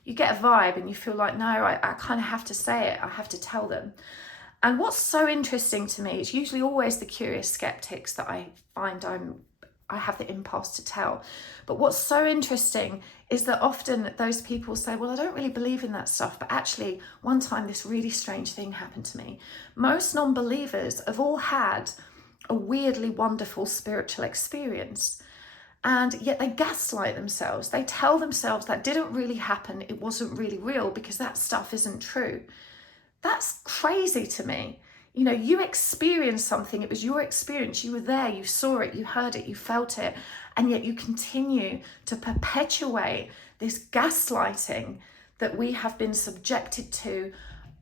You get a vibe and you feel like, no, I kind of have to say it. I have to tell them. And what's so interesting to me, it's usually always the curious skeptics that I find I have the impulse to tell. But what's so interesting is that often those people say, well, I don't really believe in that stuff. But actually, one time this really strange thing happened to me. Most non-believers have all had a weirdly wonderful spiritual experience. And yet they gaslight themselves. They tell themselves that didn't really happen. It wasn't really real because that stuff isn't true. That's crazy to me. You know, you experienced something. It was your experience. You were there. You saw it. You heard it. You felt it. And yet you continue to perpetuate this gaslighting that we have been subjected to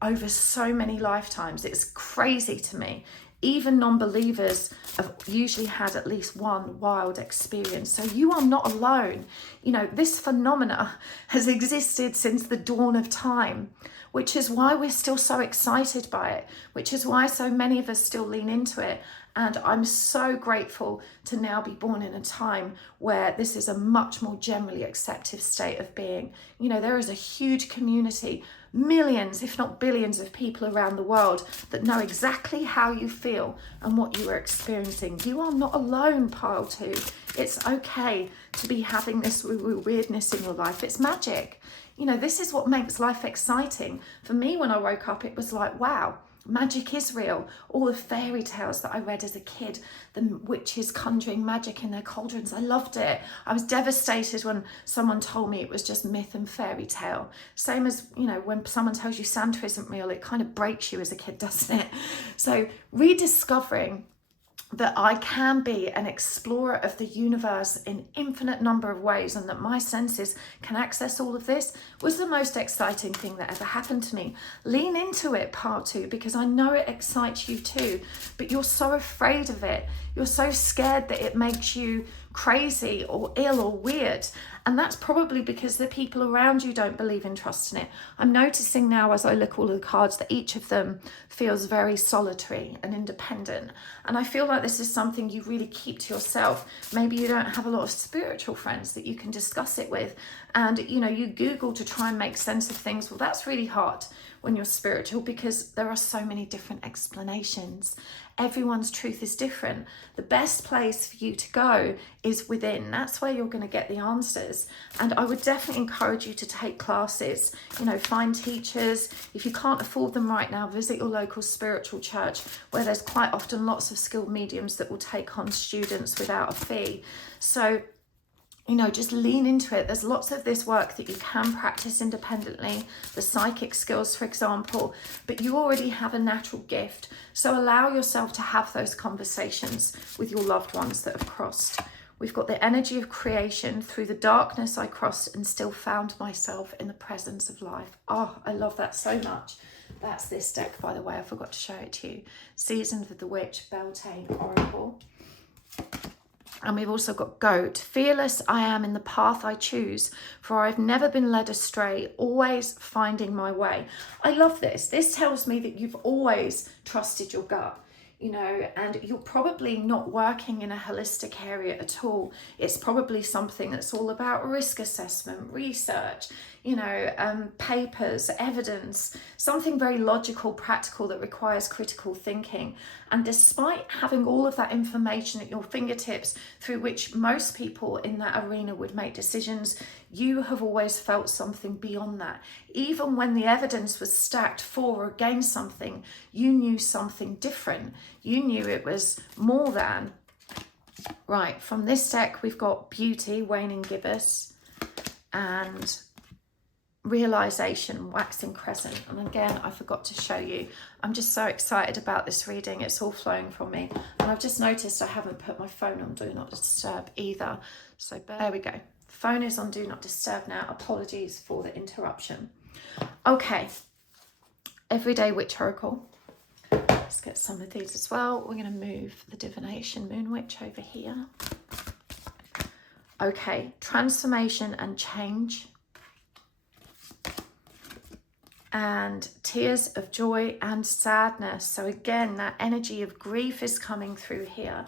over so many lifetimes. It's crazy to me. Even non-believers have usually had at least one wild experience. So you are not alone. You know, this phenomena has existed since the dawn of time, which is why we're still so excited by it, which is why so many of us still lean into it. And I'm so grateful to now be born in a time where this is a much more generally accepted state of being. You know, there is a huge community, millions, if not billions of people around the world that know exactly how you feel and what you are experiencing. You are not alone, pile two. It's okay to be having this weirdness in your life. It's magic. You know, this is what makes life exciting. For me, when I woke up, it was like, wow, magic is real. All the fairy tales that I read as a kid, the witches conjuring magic in their cauldrons, I loved it. I was devastated when someone told me it was just myth and fairy tale. Same as, you know, when someone tells you Santa isn't real, it kind of breaks you as a kid, doesn't it? So rediscovering that I can be an explorer of the universe in infinite number of ways and that my senses can access all of this was the most exciting thing that ever happened to me. Lean into it, part two, because I know it excites you too, but you're so afraid of it. You're so scared that it makes you crazy or ill or weird. And that's probably because the people around you don't believe in trusting it. I'm noticing now as I look at all of the cards that each of them feels very solitary and independent. And I feel like this is something you really keep to yourself. Maybe you don't have a lot of spiritual friends that you can discuss it with. And, you know, you Google to try and make sense of things. Well, that's really hard when you're spiritual because there are so many different explanations. Everyone's truth is different. The best place for you to go is within. That's where you're going to get the answers. And I would definitely encourage you to take classes, you know, find teachers. If you can't afford them right now, visit your local spiritual church where there's quite often lots of skilled mediums that will take on students without a fee. So, you know, just lean into it. There's lots of this work that you can practice independently, the psychic skills, for example, but you already have a natural gift. So allow yourself to have those conversations with your loved ones that have crossed. We've got the energy of creation. Through the darkness I crossed and still found myself in the presence of life. Oh, I love that so much. That's this deck, by the way. I forgot to show it to you. Seasons with the Witch, Beltane, Oracle. And we've also got Goat. Fearless I am in the path I choose, for I've never been led astray, always finding my way. I love this. This tells me that you've always trusted your gut, you know, and you're probably not working in a holistic area at all. It's probably something that's all about risk assessment, research, you know, papers, evidence, something very logical, practical that requires critical thinking. And despite having all of that information at your fingertips through which most people in that arena would make decisions, you have always felt something beyond that. Even when the evidence was stacked for or against something, you knew something different. You knew it was more than. Right, from this deck, we've got Beauty, Waning Gibbous, and Realization, Waxing Crescent. And again, I forgot to show you. I'm just so excited about this reading. It's all flowing from me. And I've just noticed I haven't put my phone on Do Not Disturb either. So there we go. Phone is on Do Not Disturb now. Apologies for the interruption. Okay. Everyday Witch Oracle. Let's get some of these as well. We're going to move the Divination Moon Witch over here. Okay. Transformation and change. And tears of joy and sadness. So again, that energy of grief is coming through here.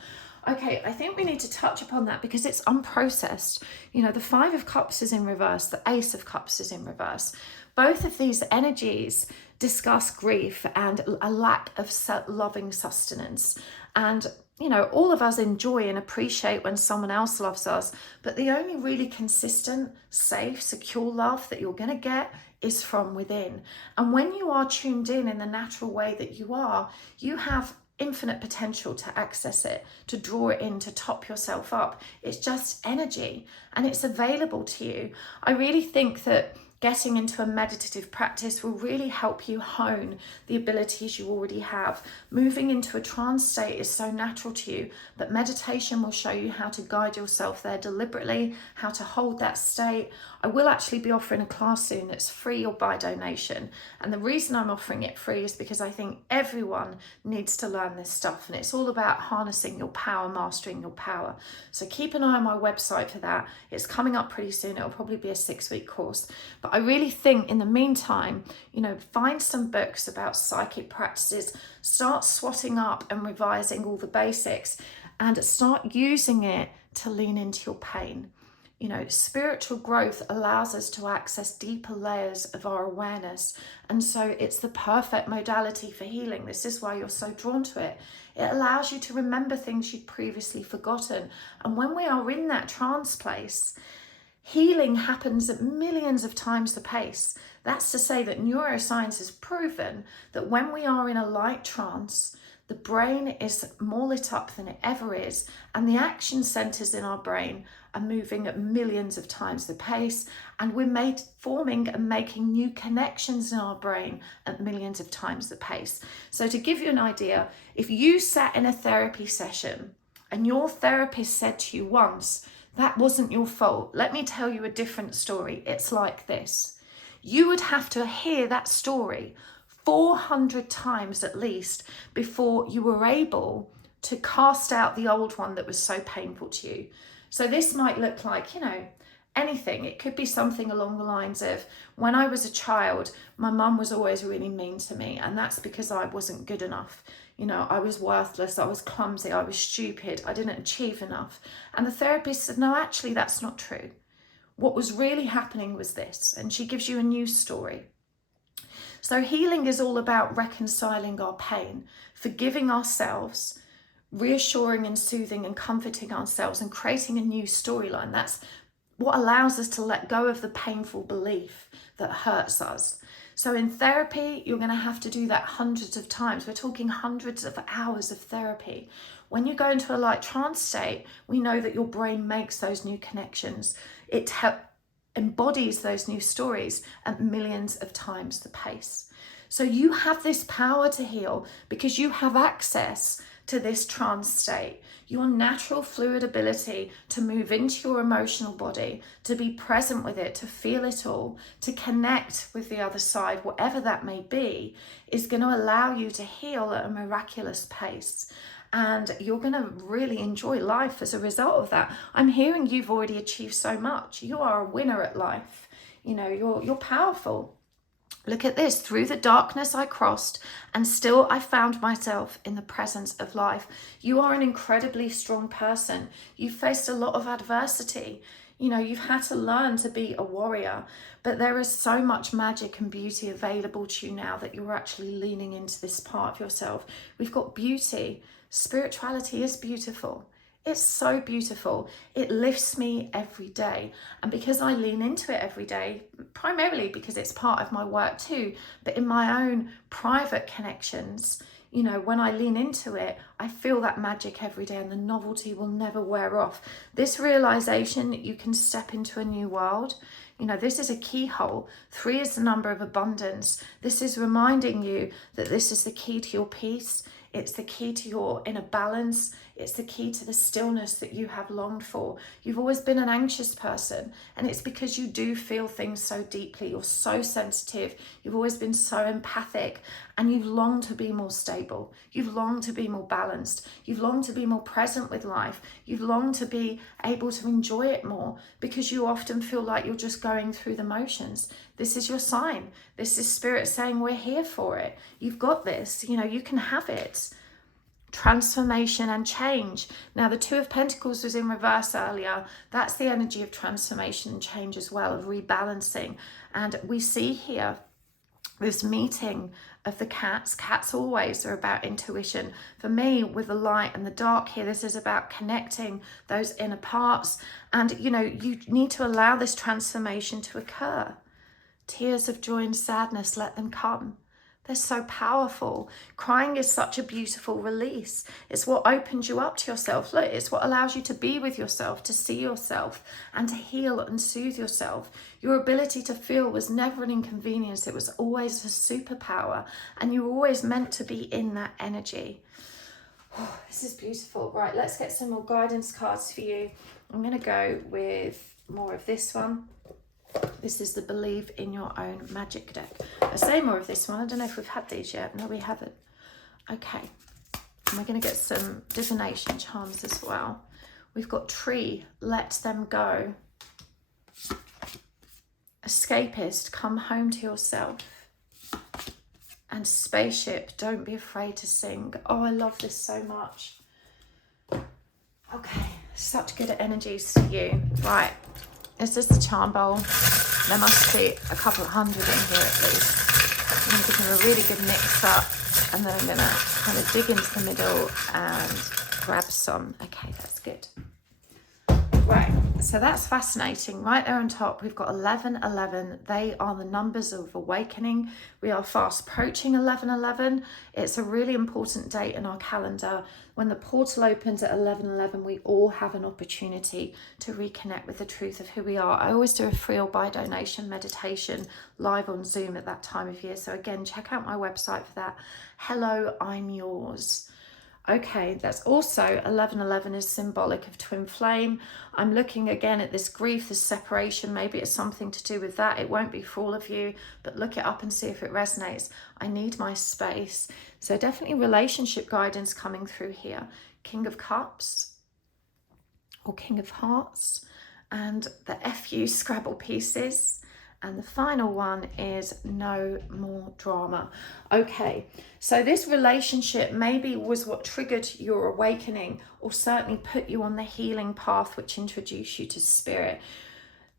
Okay, I think we need to touch upon that because it's unprocessed. You know, the Five of Cups is in reverse, the Ace of Cups is in reverse. Both of these energies discuss grief and a lack of loving sustenance. And you know, all of us enjoy and appreciate when someone else loves us, but the only really consistent, safe, secure love that you're going to get is from within. And when you are tuned in the natural way that you are, you have infinite potential to access it, to draw it in, to top yourself up. It's just energy and it's available to you. I really think that getting into a meditative practice will really help you hone the abilities you already have. Moving into a trance state is so natural to you, but meditation will show you how to guide yourself there deliberately, how to hold that state. I will actually be offering a class soon that's free or by donation. And the reason I'm offering it free is because I think everyone needs to learn this stuff. And it's all about harnessing your power, mastering your power. So keep an eye on my website for that. It's coming up pretty soon. It'll probably be a 6-week course. But I really think in the meantime, you know, find some books about psychic practices, start swatting up and revising all the basics and start using it to lean into your pain. You know, spiritual growth allows us to access deeper layers of our awareness. And so it's the perfect modality for healing. This is why you're so drawn to it. It allows you to remember things you'd previously forgotten. And when we are in that trance place, healing happens at millions of times the pace. That's to say that neuroscience has proven that when we are in a light trance, the brain is more lit up than it ever is, and the action centers in our brain are moving at millions of times the pace, and we're forming and making new connections in our brain at millions of times the pace. So to give you an idea, if you sat in a therapy session and your therapist said to you once, "That wasn't your fault. Let me tell you a different story. It's like this." You would have to hear that story 400 times at least before you were able to cast out the old one that was so painful to you. So this might look like, you know, anything. It could be something along the lines of, when I was a child, my mum was always really mean to me, and that's because I wasn't good enough. You know, I was worthless, I was clumsy, I was stupid, I didn't achieve enough. And the therapist said, no, actually, that's not true. What was really happening was this, and she gives you a new story. So healing is all about reconciling our pain, forgiving ourselves, reassuring and soothing and comforting ourselves, and creating a new storyline. That's what allows us to let go of the painful belief that hurts us. So in therapy, you're going to have to do that hundreds of times. We're talking hundreds of hours of therapy. When you go into a light trance state, we know that your brain makes those new connections. It embodies those new stories at millions of times the pace. So you have this power to heal because you have access to this trance state. Your natural fluid ability to move into your emotional body, to be present with it, to feel it all, to connect with the other side, whatever that may be, is going to allow you to heal at a miraculous pace. And you're going to really enjoy life as a result of that. I'm hearing you've already achieved so much. You are a winner at life. You know, you're powerful. Look at this. Through the darkness I crossed, and still I found myself in the presence of life. You are an incredibly strong person. You've faced a lot of adversity. You know, you've had to learn to be a warrior, but there is so much magic and beauty available to you now that you're actually leaning into this part of yourself. We've got beauty. Spirituality is beautiful. It's so beautiful. It lifts me every day. And because I lean into it every day, primarily because it's part of my work too, but in my own private connections, you know, when I lean into it, I feel that magic every day, and the novelty will never wear off. This realization that you can step into a new world, you know, this is a keyhole. 3 is the number of abundance. This is reminding you that this is the key to your peace. It's the key to your inner balance. It's the key to the stillness that you have longed for. You've always been an anxious person, and it's because you do feel things so deeply. You're so sensitive. You've always been so empathic, and you've longed to be more stable. You've longed to be more balanced. You've longed to be more present with life. You've longed to be able to enjoy it more, because you often feel like you're just going through the motions. This is your sign. This is spirit saying we're here for it. You've got this, you know, you can have it. Transformation and change. Now the 2 of Pentacles was in reverse earlier. That's the energy of transformation and change as well, of rebalancing. And we see here this meeting of the cats. Cats always are about intuition. For me, with the light and the dark here, this is about connecting those inner parts. And you know, you need to allow this transformation to occur. Tears of joy and sadness, let them come. They're so powerful. Crying is such a beautiful release. It's what opens you up to yourself. Look, it's what allows you to be with yourself, to see yourself, and to heal and soothe yourself. Your ability to feel was never an inconvenience. It was always a superpower, and you were always meant to be in that energy. Oh, this is beautiful. Right, let's get some more guidance cards for you. I'm going to go with more of this one. This is the Believe in Your Own Magic deck. I say more of this one. I don't know if we've had these yet. No, we haven't. Okay. And we're going to get some divination charms as well. We've got Tree, Let Them Go. Escapist, Come Home to Yourself. And Spaceship, Don't Be Afraid to Sing. Oh, I love this so much. Okay. Such good energies for you. Right. Is this the charm bowl? There must be a couple of hundred in here at least. I'm going to give them a really good mix up, and then I'm going to kind of dig into the middle and grab some. Okay, that's good. Right, so that's fascinating. Right there on top, we've got 1111. They are the numbers of awakening. We are fast approaching 1111. It's a really important date in our calendar. When the portal opens at 1111, we all have an opportunity to reconnect with the truth of who we are. I always do a free or by donation meditation live on Zoom at that time of year. So again, check out my website for that. Hello, I'm yours. Okay, that's also 1111 is symbolic of twin flame. I'm looking again at this grief, this separation. Maybe it's something to do with that. It won't be for all of you, but look it up and see if it resonates. I need my space. So definitely relationship guidance coming through here. King of Cups. or King of Hearts, and the FU Scrabble pieces. And the final one is no more drama. Okay, so this relationship maybe was what triggered your awakening, or certainly put you on the healing path, which introduced you to spirit.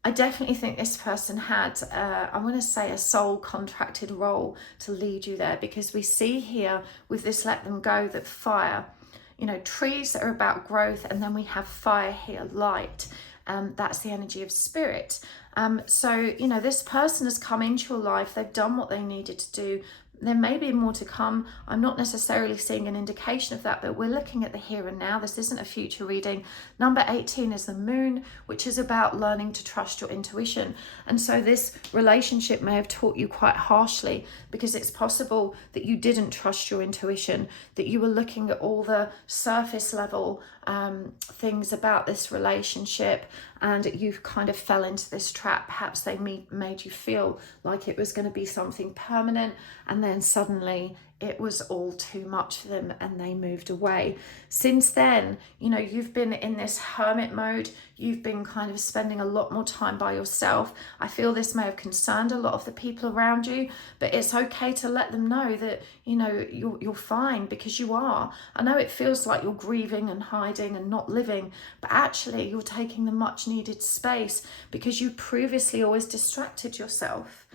I definitely think this person had, I want to say, a soul contracted role to lead you there, because we see here with this let them go that fire, you know, trees are about growth, and then we have fire here, light. That's the energy of spirit. So, you know, this person has come into your life. They've done what they needed to do. There may be more to come. I'm not necessarily seeing an indication of that, but we're looking at the here and now. This isn't a future reading. Number 18 is the moon, which is about learning to trust your intuition. And so this relationship may have taught you quite harshly, because it's possible that you didn't trust your intuition, that you were looking at all the surface level things about this relationship, and you kind of fell into this trap. Perhaps they made you feel like it was going to be something permanent, and then suddenly it was all too much for them and they moved away. Since then, you know, you've been in this hermit mode. You've been kind of spending a lot more time by yourself. I feel this may have concerned a lot of the people around you, but it's okay to let them know that, you know, you're fine, because you are. I know it feels like you're grieving and hiding and not living, but actually you're taking the much needed space, because you previously always distracted yourself.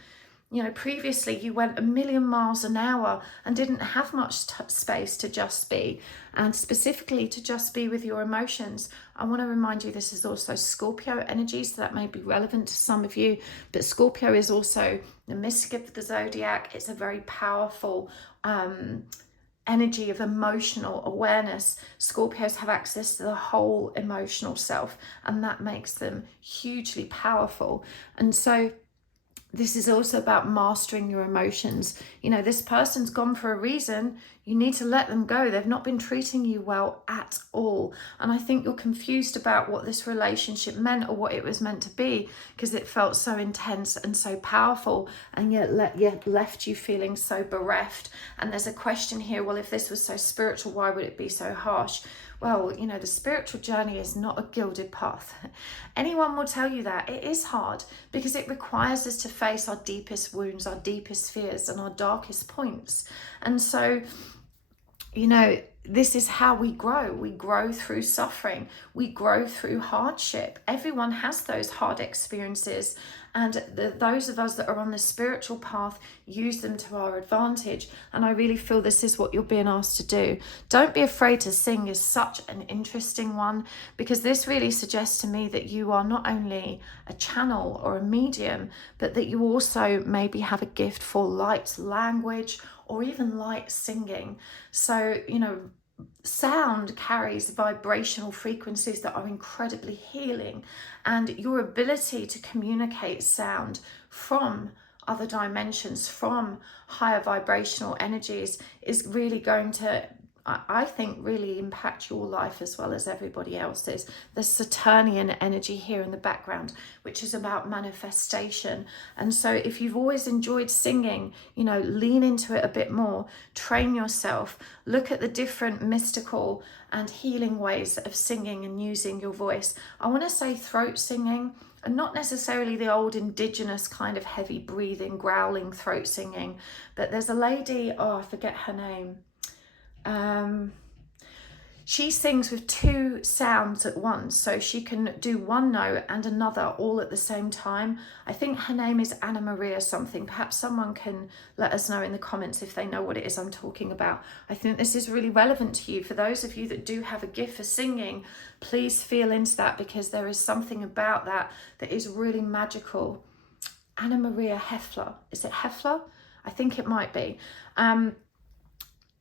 You know, previously you went a million miles an hour and didn't have much space to just be, and specifically to just be with your emotions. I want to remind you, this is also Scorpio energy, so that may be relevant to some of you, but Scorpio is also the mystic of the zodiac. It's a very powerful energy of emotional awareness. Scorpios have access to the whole emotional self, and that makes them hugely powerful. And so this is also about mastering your emotions. You know, this person's gone for a reason. You need to let them go. They've not been treating you well at all. And I think you're confused about what this relationship meant, or what it was meant to be, because it felt so intense and so powerful, and yet left you feeling so bereft. And there's a question here, well, if this was so spiritual, why would it be so harsh? Well, you know, the spiritual journey is not a gilded path. Anyone will tell you that. It is hard, because it requires us to face our deepest wounds, our deepest fears, and our darkest points. And so, you know, this is how we grow. We grow through suffering. We grow through hardship. Everyone has those hard experiences. And those of us that are on the spiritual path use them to our advantage. And I really feel this is what you're being asked to do. Don't be afraid to sing is such an interesting one, because this really suggests to me that you are not only a channel or a medium, but that you also maybe have a gift for light language, or even light singing. So, you know, sound carries vibrational frequencies that are incredibly healing, and your ability to communicate sound from other dimensions, from higher vibrational energies, is really going to, I think, really impact your life as well as everybody else's. The Saturnian energy here in the background, which is about manifestation. And so if you've always enjoyed singing, you know, lean into it a bit more, train yourself, look at the different mystical and healing ways of singing and using your voice. I want to say throat singing, and not necessarily the old indigenous kind of heavy breathing, growling throat singing, but there's a lady, oh, I forget her name. She sings with two sounds at once, so she can do one note and another all at the same time. I think her name is Anna Maria something. Perhaps someone can let us know in the comments if they know what it is I'm talking about. I think this is really relevant to you. For those of you that do have a gift for singing, please feel into that, because there is something about that that is really magical. Anna Maria Heffler. Is it Heffler? I think it might be.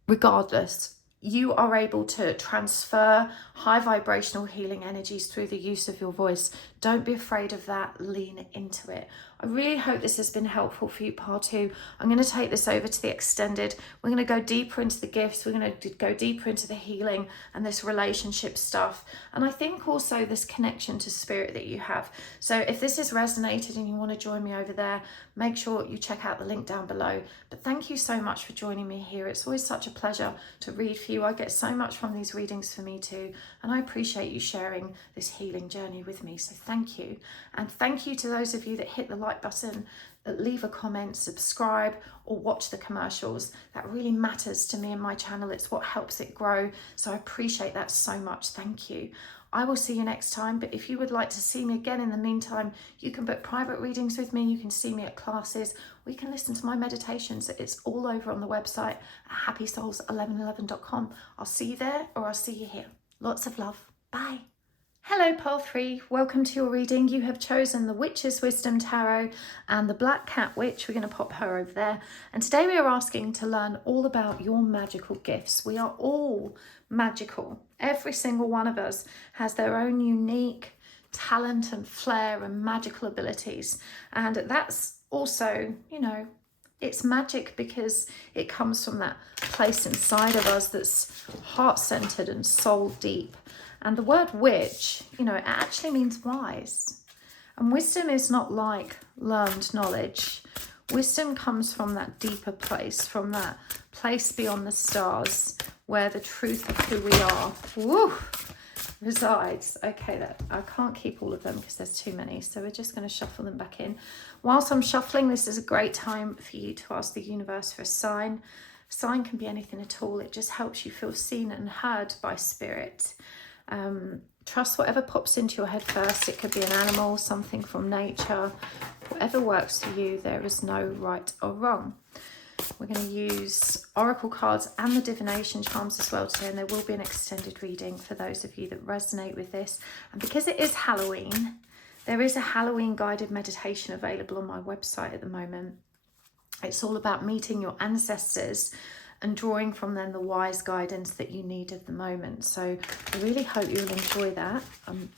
Regardless, you are able to transfer high vibrational healing energies through the use of your voice. Don't be afraid of that. Lean into it. I really hope this has been helpful for you, pile 2. I'm going to take this over to the extended. We're going to go deeper into the gifts. We're going to go deeper into the healing and this relationship stuff. And I think also this connection to spirit that you have. So if this has resonated and you want to join me over there, make sure you check out the link down below. But thank you so much for joining me here. It's always such a pleasure to read for you. I get so much from these readings for me too. And I appreciate you sharing this healing journey with me. So thank you. And thank you to those of you that hit the like button, that leave a comment, subscribe, or watch the commercials. That really matters to me and my channel. It's what helps it grow. So I appreciate that so much. Thank you. I will see you next time. But if you would like to see me again in the meantime, you can book private readings with me. You can see me at classes. We can listen to my meditations. It's all over on the website at happysouls1111.com. I'll see you there, or I'll see you here. Lots of love. Bye. Hello, pile 3. Welcome to your reading. You have chosen the Witch's Wisdom Tarot and the Black Cat Witch. We're going to pop her over there. And today we are asking to learn all about your magical gifts. We are all magical. Every single one of us has their own unique talent and flair and magical abilities. And that's also, you know, it's magic because it comes from that place inside of us that's heart-centered and soul deep. And the word witch, you know, it actually means wise. And wisdom is not like learned knowledge. Wisdom comes from that deeper place, from that place beyond the stars, where the truth of who we are resides. Okay, that I can't keep all of them because there's too many. So we're just going to shuffle them back in. Whilst I'm shuffling, this is a great time for you to ask the universe for a sign. A sign can be anything at all. It just helps you feel seen and heard by spirit. Trust whatever pops into your head first. It could be an animal, something from nature, whatever works for you. There is no right or wrong. We're going to use oracle cards and the divination charms as well today, and there will be an extended reading for those of you that resonate with this. And because it is Halloween, there is a Halloween guided meditation available on my website at the moment. It's all about meeting your ancestors and drawing from them the wise guidance that you need at the moment. So I really hope you'll enjoy that. I'm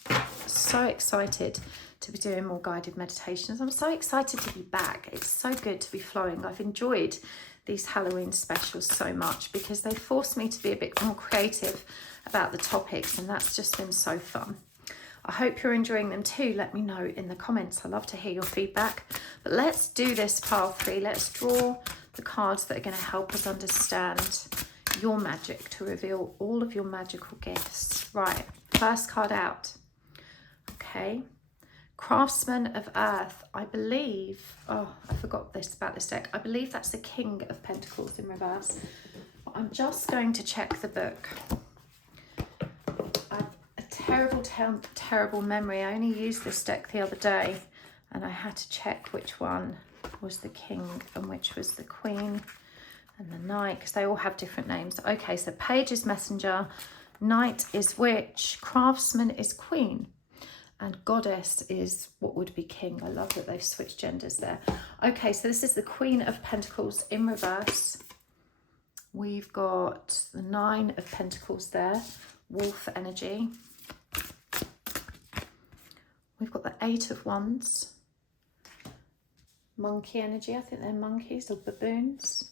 so excited to be doing more guided meditations. I'm so excited to be back. It's so good to be flowing. I've enjoyed these Halloween specials so much because they forced me to be a bit more creative about the topics, and that's just been so fun. I hope you're enjoying them too. Let me know in the comments. I love to hear your feedback. But let's do this, pile 3. Let's draw the cards that are going to help us understand your magic, to reveal all of your magical gifts. Right, first card out. Okay, Craftsman of Earth. I believe, oh, I forgot this about this deck. I believe that's the King of Pentacles in reverse. But I'm just going to check the book. I've a terrible memory. I only used this deck the other day and I had to check which one was the King and which was the Queen and the Knight, because they all have different names. Okay, so Page is Messenger, Knight is Witch, Craftsman is Queen, and Goddess is what would be King. I love that they've switched genders there. Okay, so this is the Queen of Pentacles in reverse. We've got the 9 of Pentacles there, Wolf energy. We've got the 8 of Wands, Monkey energy. I think they're monkeys or baboons.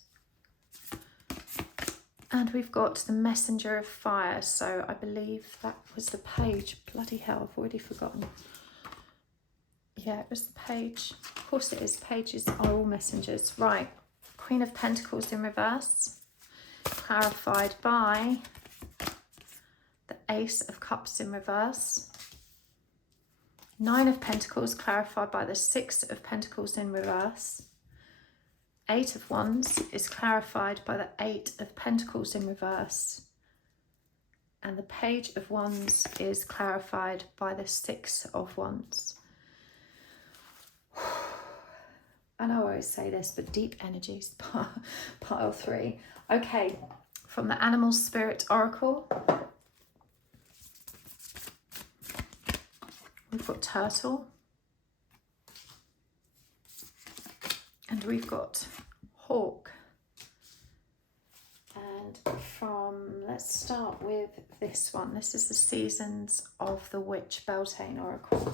And we've got the Messenger of Fire. So I believe that was the Page. Bloody hell, I've already forgotten. Yeah, it was the Page. Of course it is. Pages are all messengers. Right, Queen of Pentacles in reverse, clarified by the Ace of Cups in reverse. 9 of Pentacles clarified by the 6 of Pentacles in reverse. 8 of Wands is clarified by the 8 of Pentacles in reverse. And the Page of Wands is clarified by the 6 of Wands. I know I always say this, but deep energies, pile 3. Okay, from the Animal Spirit Oracle, we've got Turtle, and we've got Hawk. And let's start with this one. This is the Seasons of the Witch Beltane Oracle.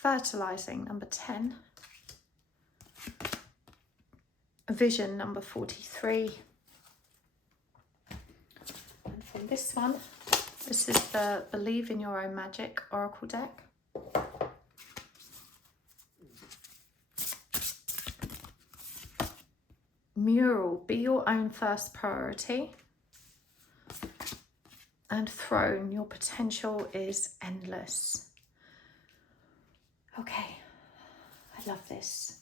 Fertilizing, number 10. Vision, number 43. And from this one, this is the Believe in Your Own Magic Oracle deck. Mural, be your own first priority. And Throne, your potential is endless. Okay, I love this.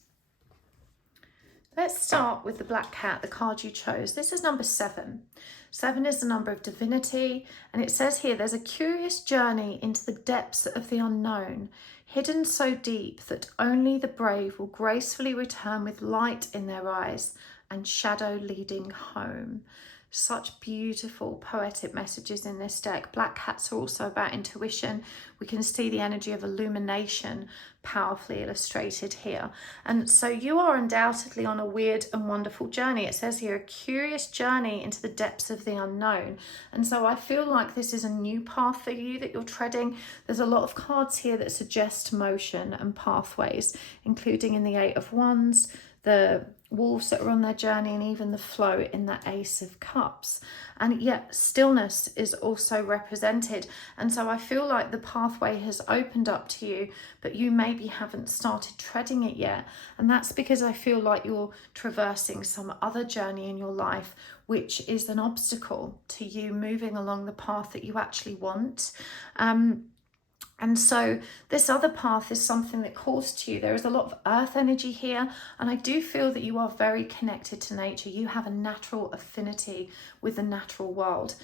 Let's start with the Black Cat, the card you chose. This is number 7. 7 is the number of divinity, and it says here, there's a curious journey into the depths of the unknown, hidden so deep that only the brave will gracefully return with light in their eyes and shadow leading home. Such beautiful poetic messages in this deck. Black Cats are also about intuition. We can see the energy of illumination powerfully illustrated here. And so you are undoubtedly on a weird and wonderful journey. It says here, a curious journey into the depths of the unknown. And so I feel like this is a new path for you that you're treading. There's a lot of cards here that suggest motion and pathways, including in the 8 of Wands, the wolves that are on their journey, and even the flow in the Ace of Cups. And yet stillness is also represented. And so I feel like the pathway has opened up to you, but you maybe haven't started treading it yet. And that's because I feel like you're traversing some other journey in your life, which is an obstacle to you moving along the path that you actually want. And so this other path is something that calls to you. There is a lot of earth energy here, and I do feel that you are very connected to nature. You have a natural affinity with the natural world.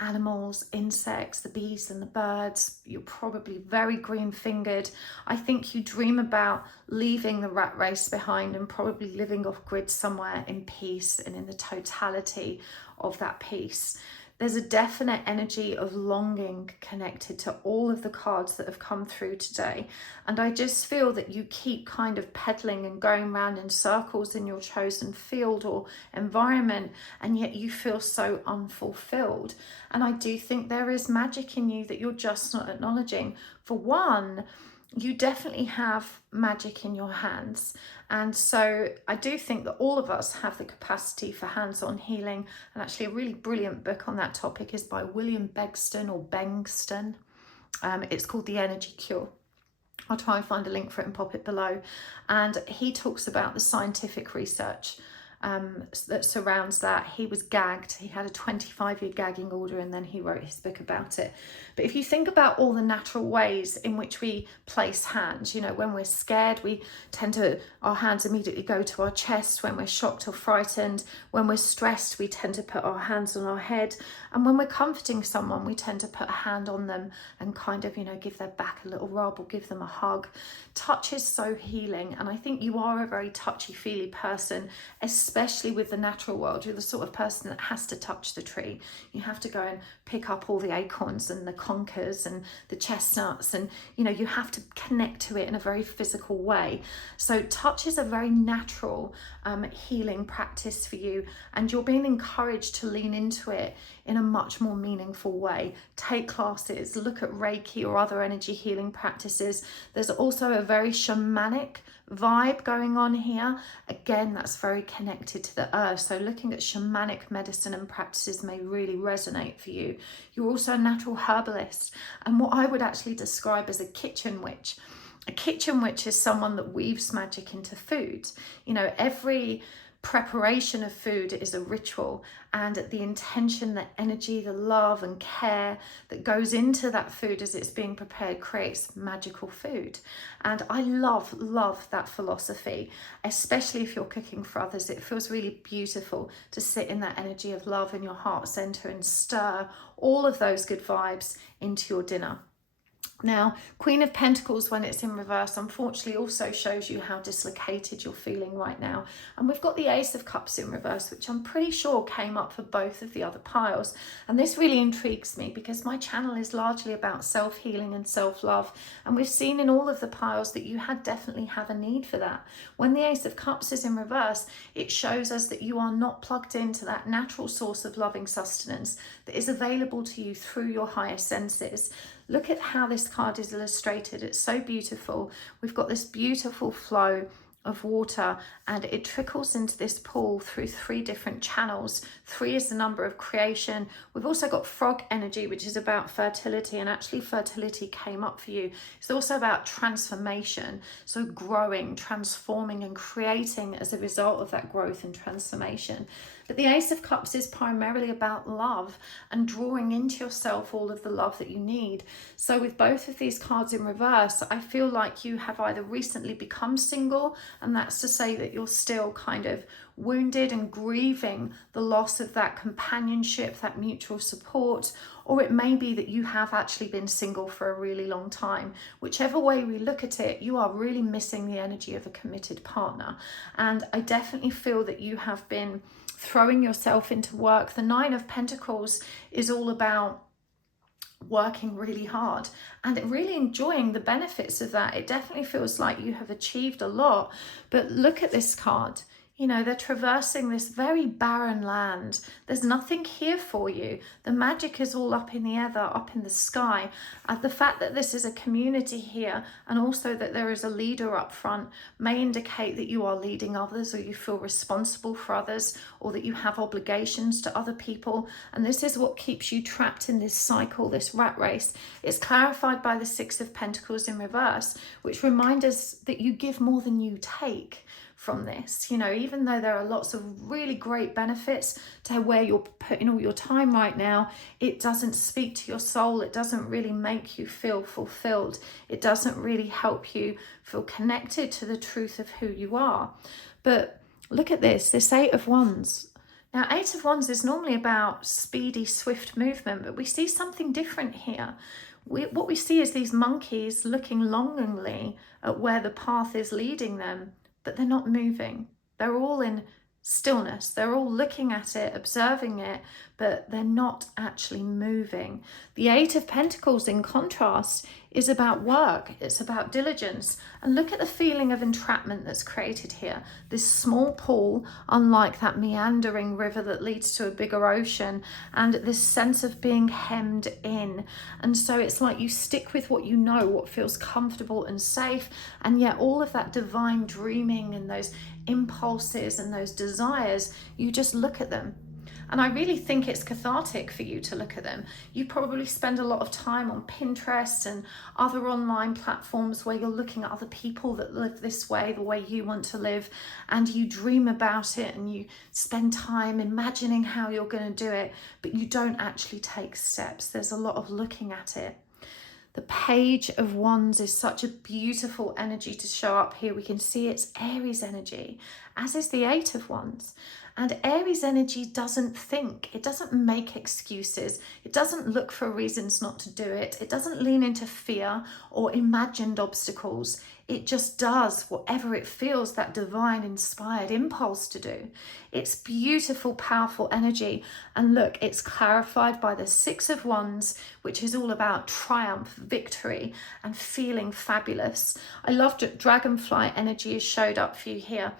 Animals, insects, the bees and the birds. You're probably very green-fingered. I think you dream about leaving the rat race behind and probably living off grid somewhere in peace and in the totality of that peace. There's a definite energy of longing connected to all of the cards that have come through today. And I just feel that you keep kind of pedaling and going around in circles in your chosen field or environment, and yet you feel so unfulfilled. And I do think there is magic in you that you're just not acknowledging. For one, you definitely have magic in your hands. And so I do think that all of us have the capacity for hands-on healing. And actually a really brilliant book on that topic is by William Begston or Bengston. It's called The Energy Cure. I'll try and find a link for it and pop it below. And he talks about the scientific research that surrounds that. He was gagged. He had a 25-year gagging order, and then he wrote his book about it. But if you think about all the natural ways in which we place hands, you know, when we're scared, we tend to, our hands immediately go to our chest. When we're shocked or frightened, when we're stressed, we tend to put our hands on our head. And when we're comforting someone, we tend to put a hand on them and kind of, you know, give their back a little rub or give them a hug. Touch is so healing. And I think you are a very touchy-feely person, especially with the natural world. You're the sort of person that has to touch the tree. You have to go and pick up all the acorns and the conkers and the chestnuts, and you know, you have to connect to it in a very physical way. So touch is a very natural healing practice for you, and you're being encouraged to lean into it in a much more meaningful way. Take classes, look at Reiki or other energy healing practices. There's also a very shamanic vibe going on here. Again, that's very connected to the earth. So looking at shamanic medicine and practices may really resonate for you. You're also a natural herbalist, and what I would actually describe as a kitchen witch. A kitchen witch is someone that weaves magic into food. You know, every preparation of food is a ritual, and the intention, the energy, the love and care that goes into that food as it's being prepared creates magical food. And I love that philosophy, especially if you're cooking for others. It feels really beautiful to sit in that energy of love in your heart center and stir all of those good vibes into your dinner. Now, Queen of Pentacles, when it's in reverse, unfortunately also shows you how dislocated you're feeling right now. And we've got the Ace of Cups in reverse, which I'm pretty sure came up for both of the other piles. And this really intrigues me because my channel is largely about self-healing and self-love. And we've seen in all of the piles that you definitely have a need for that. When the Ace of Cups is in reverse, it shows us that you are not plugged into that natural source of loving sustenance that is available to you through your higher senses. Look at how this card is illustrated. It's so beautiful. We've got this beautiful flow of water, and it trickles into this pool through 3 different channels. 3 is the number of creation. We've also got frog energy, which is about fertility, and actually fertility came up for you. It's also about transformation, so growing, transforming and creating as a result of that growth and transformation. But the Ace of Cups is primarily about love and drawing into yourself all of the love that you need. So with both of these cards in reverse, I feel like you have either recently become single, and that's to say that you're still kind of wounded and grieving the loss of that companionship, that mutual support, or it may be that you have actually been single for a really long time. Whichever way we look at it, you are really missing the energy of a committed partner. And I definitely feel that you have been throwing yourself into work. The 9 of Pentacles is all about working really hard and really enjoying the benefits of that. It definitely feels like you have achieved a lot. But look at this card. You know, they're traversing this very barren land. There's nothing here for you. The magic is all up in the ether, up in the sky. The fact that this is a community here, and also that there is a leader up front, may indicate that you are leading others, or you feel responsible for others, or that you have obligations to other people. And this is what keeps you trapped in this cycle, this rat race. It's clarified by the 6 of Pentacles in reverse, which reminds us that you give more than you take from this. You know, even though there are lots of really great benefits to where you're putting all your time right now, it doesn't speak to your soul. It doesn't really make you feel fulfilled. It doesn't really help you feel connected to the truth of who you are. But look at this 8 of Wands. Now, 8 of Wands is normally about speedy, swift movement, but we see something different here. What we see is these monkeys looking longingly at where the path is leading them, but they're not moving. They're all in stillness. They're all looking at it, observing it, but they're not actually moving. The 8 of Pentacles, in contrast, is about work. It's about diligence. And look at the feeling of entrapment that's created here. This small pool, unlike that meandering river that leads to a bigger ocean, and this sense of being hemmed in. And so it's like you stick with what you know, what feels comfortable and safe, and yet all of that divine dreaming and those impulses and those desires, you just look at them. And I really think it's cathartic for you to look at them. You probably spend a lot of time on Pinterest and other online platforms where you're looking at other people that live this way, the way you want to live, and you dream about it and you spend time imagining how you're going to do it, but you don't actually take steps. There's a lot of looking at it. The Page of Wands is such a beautiful energy to show up here. We can see it's Aries energy, as is the 8 of Wands. And Aries energy doesn't think, it doesn't make excuses, it doesn't look for reasons not to do it, it doesn't lean into fear or imagined obstacles. It just does whatever it feels that divine inspired impulse to do. It's beautiful, powerful energy. And look, it's clarified by the 6 of Wands, which is all about triumph, victory, and feeling fabulous. I love that dragonfly energy has showed up for you here.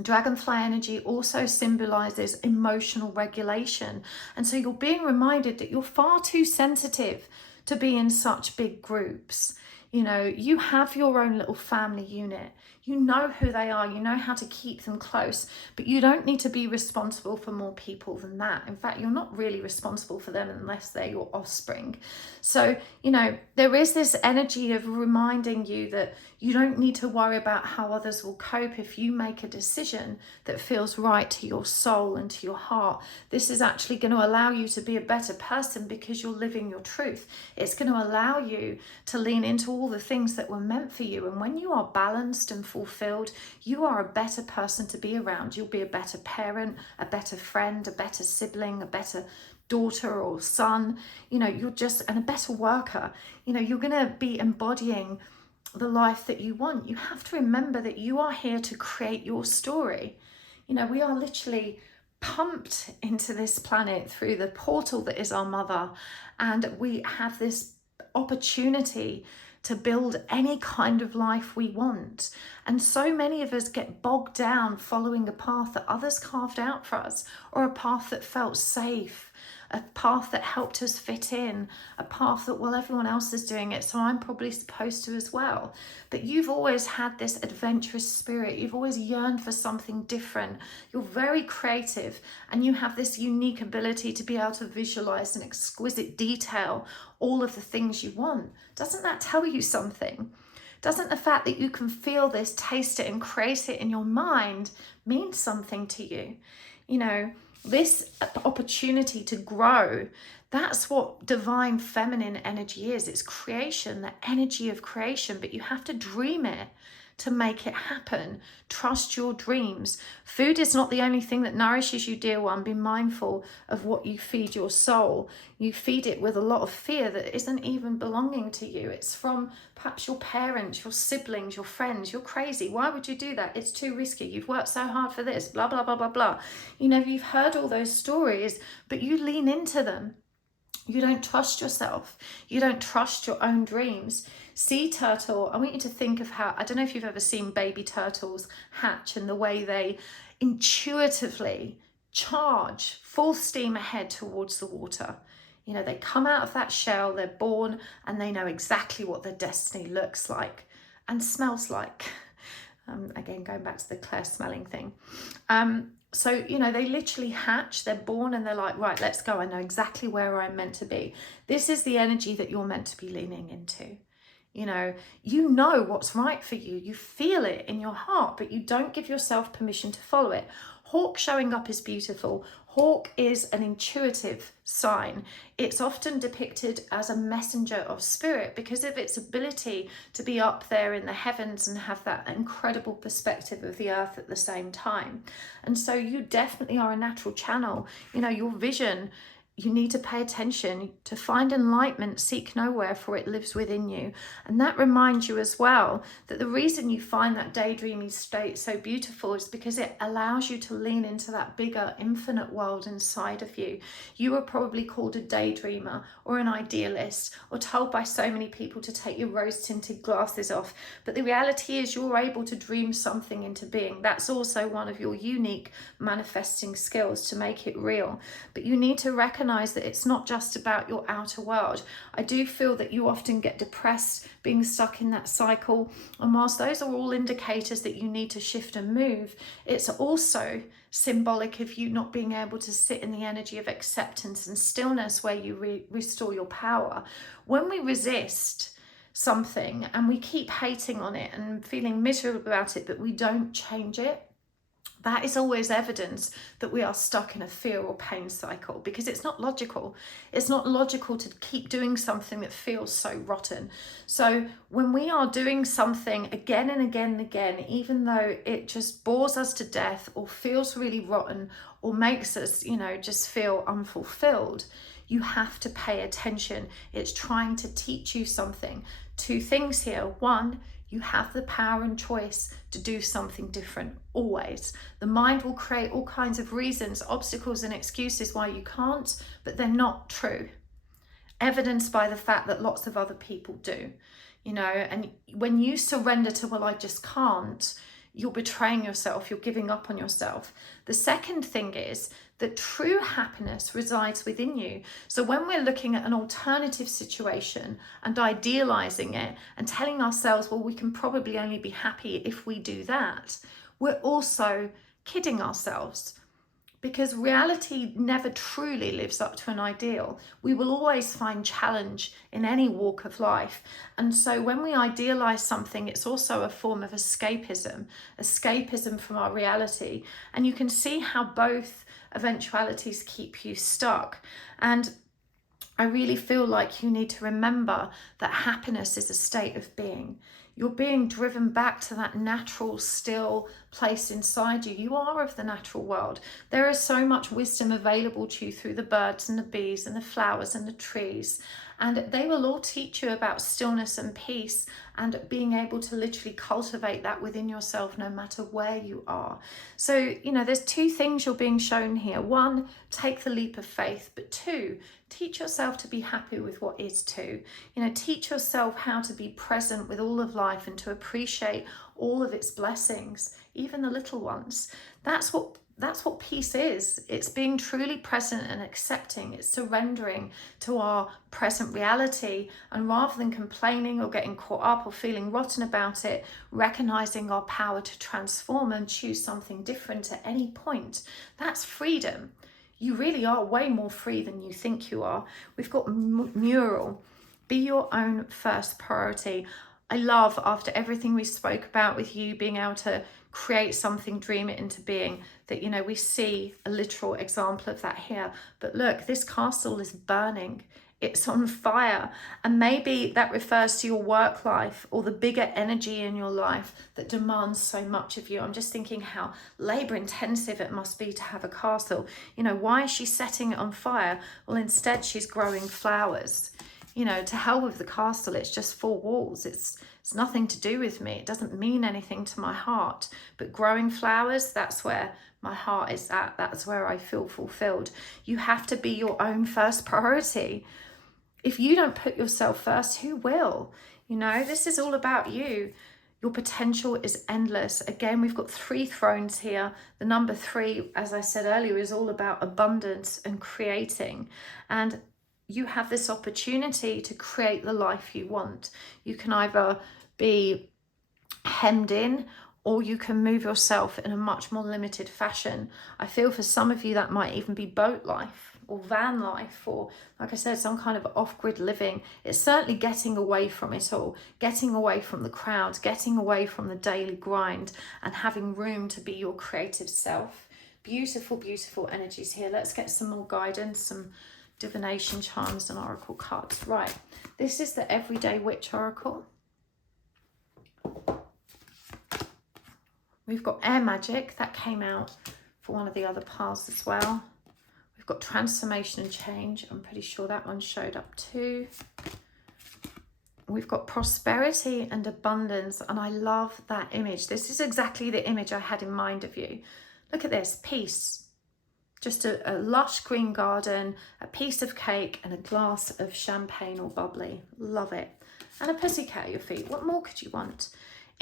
Dragonfly energy also symbolizes emotional regulation. And so you're being reminded that you're far too sensitive to be in such big groups. You know, you have your own little family unit. You know who they are. You know how to keep them close. But you don't need to be responsible for more people than that. In fact, you're not really responsible for them unless they're your offspring. So, you know, there is this energy of reminding you that you don't need to worry about how others will cope if you make a decision that feels right to your soul and to your heart. This is actually going to allow you to be a better person because you're living your truth. It's going to allow you to lean into all the things that were meant for you. And when you are balanced and fulfilled, you are a better person to be around. You'll be a better parent, a better friend, a better sibling, a better daughter or son. You know, you're just, and a better worker. You know, you're going to be embodying the life that you want. You have to remember that you are here to create your story. You know, we are literally pumped into this planet through the portal that is our mother, and we have this opportunity to build any kind of life we want. And so many of us get bogged down following a path that others carved out for us, or a path that felt safe. a path that helped us fit in, a path that, well, everyone else is doing it, so I'm probably supposed to as well. But you've always had this adventurous spirit. You've always yearned for something different. You're very creative, and you have this unique ability to be able to visualize in exquisite detail all of the things you want. Doesn't that tell you something? Doesn't the fact that you can feel this, taste it, and create it in your mind mean something to you? You know, this opportunity to grow, that's what divine feminine energy is. It's creation, the energy of creation, but you have to dream it to make it happen. Trust your dreams. Food is not the only thing that nourishes you, dear one. Be mindful of what you feed your soul. You feed it with a lot of fear that isn't even belonging to you. It's from perhaps your parents, your siblings, your friends. You're crazy. Why would you do that? It's too risky. You've worked so hard for this, blah, blah, blah, blah, blah. You know, you've heard all those stories, but you lean into them. You don't trust yourself. You don't trust your own dreams. Sea turtle, I want you to think of how, I don't know if you've ever seen baby turtles hatch and the way they intuitively charge full steam ahead towards the water. You know, they come out of that shell, they're born, and they know exactly what their destiny looks like and smells like. Again, going back to the Claire smelling thing. So, you know, they literally hatch, they're born, and they're like, right, let's go. I know exactly where I'm meant to be. This is the energy that you're meant to be leaning into. You know what's right for you. You feel it in your heart, but you don't give yourself permission to follow it. Hawk showing up is beautiful. Hawk is an intuitive sign. It's often depicted as a messenger of spirit because of its ability to be up there in the heavens and have that incredible perspective of the earth at the same time. And so you definitely are a natural channel. You know, your vision, you need to pay attention. To find enlightenment, seek nowhere, for it lives within you. And that reminds you as well that the reason you find that daydreamy state so beautiful is because it allows you to lean into that bigger, infinite world inside of you. You are probably called a daydreamer or an idealist, or told by so many people to take your rose-tinted glasses off. But the reality is you're able to dream something into being. That's also one of your unique manifesting skills, to make it real. But you need to recognize that it's not just about your outer world. I do feel that you often get depressed being stuck in that cycle, and whilst those are all indicators that you need to shift and move, it's also symbolic of you not being able to sit in the energy of acceptance and stillness where you restore your power. When we resist something and we keep hating on it and feeling miserable about it, but we don't change it, that is always evidence that we are stuck in a fear or pain cycle, because it's not logical. It's not logical to keep doing something that feels so rotten. So when we are doing something again and again and again, even though it just bores us to death or feels really rotten or makes us, you know, just feel unfulfilled, you have to pay attention. It's trying to teach you something. Two things here. One, you have the power and choice to do something different, always. The mind will create all kinds of reasons, obstacles and excuses why you can't, but they're not true. Evidenced by the fact that lots of other people do, you know, and when you surrender to, well, I just can't, you're betraying yourself, you're giving up on yourself. The second thing is that true happiness resides within you. So when we're looking at an alternative situation and idealizing it and telling ourselves, well, we can probably only be happy if we do that, we're also kidding ourselves, because reality never truly lives up to an ideal. We will always find challenge in any walk of life. And so when we idealize something, it's also a form of escapism from our reality. And you can see how both eventualities keep you stuck. And I really feel like you need to remember that happiness is a state of being. You're being driven back to that natural, still place inside you. You are of the natural world. There is so much wisdom available to you through the birds and the bees and the flowers and the trees. And they will all teach you about stillness and peace and being able to literally cultivate that within yourself no matter where you are. So, you know, there's two things you're being shown here. One, take the leap of faith. But two, teach yourself to be happy with what is too. You know, teach yourself how to be present with all of life and to appreciate all of its blessings, even the little ones. That's what that's what peace is. It's being truly present and accepting. It's surrendering to our present reality. And rather than complaining or getting caught up or feeling rotten about it, recognizing our power to transform and choose something different at any point. That's freedom. You really are way more free than you think you are. We've got mural. Be your own first priority. I love, after everything we spoke about with you being able to create something, dream it into being, that, you know, we see a literal example of that here. But look, this castle is burning. It's on fire. And maybe that refers to your work life or the bigger energy in your life that demands so much of you. I'm just thinking how labor intensive it must be to have a castle. You know, why is she setting it on fire? Well, instead she's growing flowers. You know, to hell with the castle, it's just four walls. It's nothing to do with me. It doesn't mean anything to my heart. But growing flowers, that's where my heart is at. That's where I feel fulfilled. You have to be your own first priority. If you don't put yourself first, who will? You know, this is all about you. Your potential is endless. Again, we've got 3 thrones here. The number 3, as I said earlier, is all about abundance and creating. And you have this opportunity to create the life you want. You can either be hemmed in, or you can move yourself in a much more limited fashion. I feel for some of you that might even be boat life or van life, or, like I said, some kind of off-grid living. It's certainly getting away from it all, getting away from the crowd, getting away from the daily grind, and having room to be your creative self. Beautiful, beautiful energies here. Let's get some more guidance, some divination charms and oracle cards. Right, this is the Everyday Witch Oracle. We've got air magic, that came out for one of the other piles as well. We've got transformation and change. I'm pretty sure that one showed up too. We've got prosperity and abundance, and I love that image. This is exactly the image I had in mind of you. Look at this, peace. Just a lush green garden, a piece of cake, and a glass of champagne or bubbly. Love it. And a pussycat at your feet. What more could you want?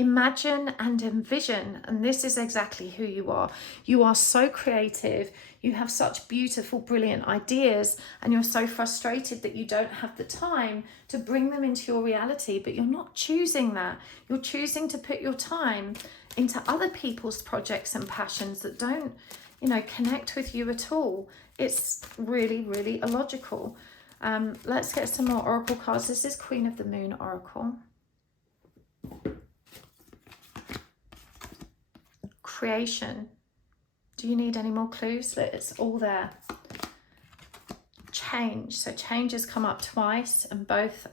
Imagine and envision, and this is exactly who you are. You are so creative. You have such beautiful, brilliant ideas, and you're so frustrated that you don't have the time to bring them into your reality, but you're not choosing that. You're choosing to put your time into other people's projects and passions that don't, you know, connect with you at all. It's really, really illogical. Let's get some more oracle cards. This is Queen of the Moon Oracle. Creation. Do you need any more clues? It's all there. Change. So change has come up twice and both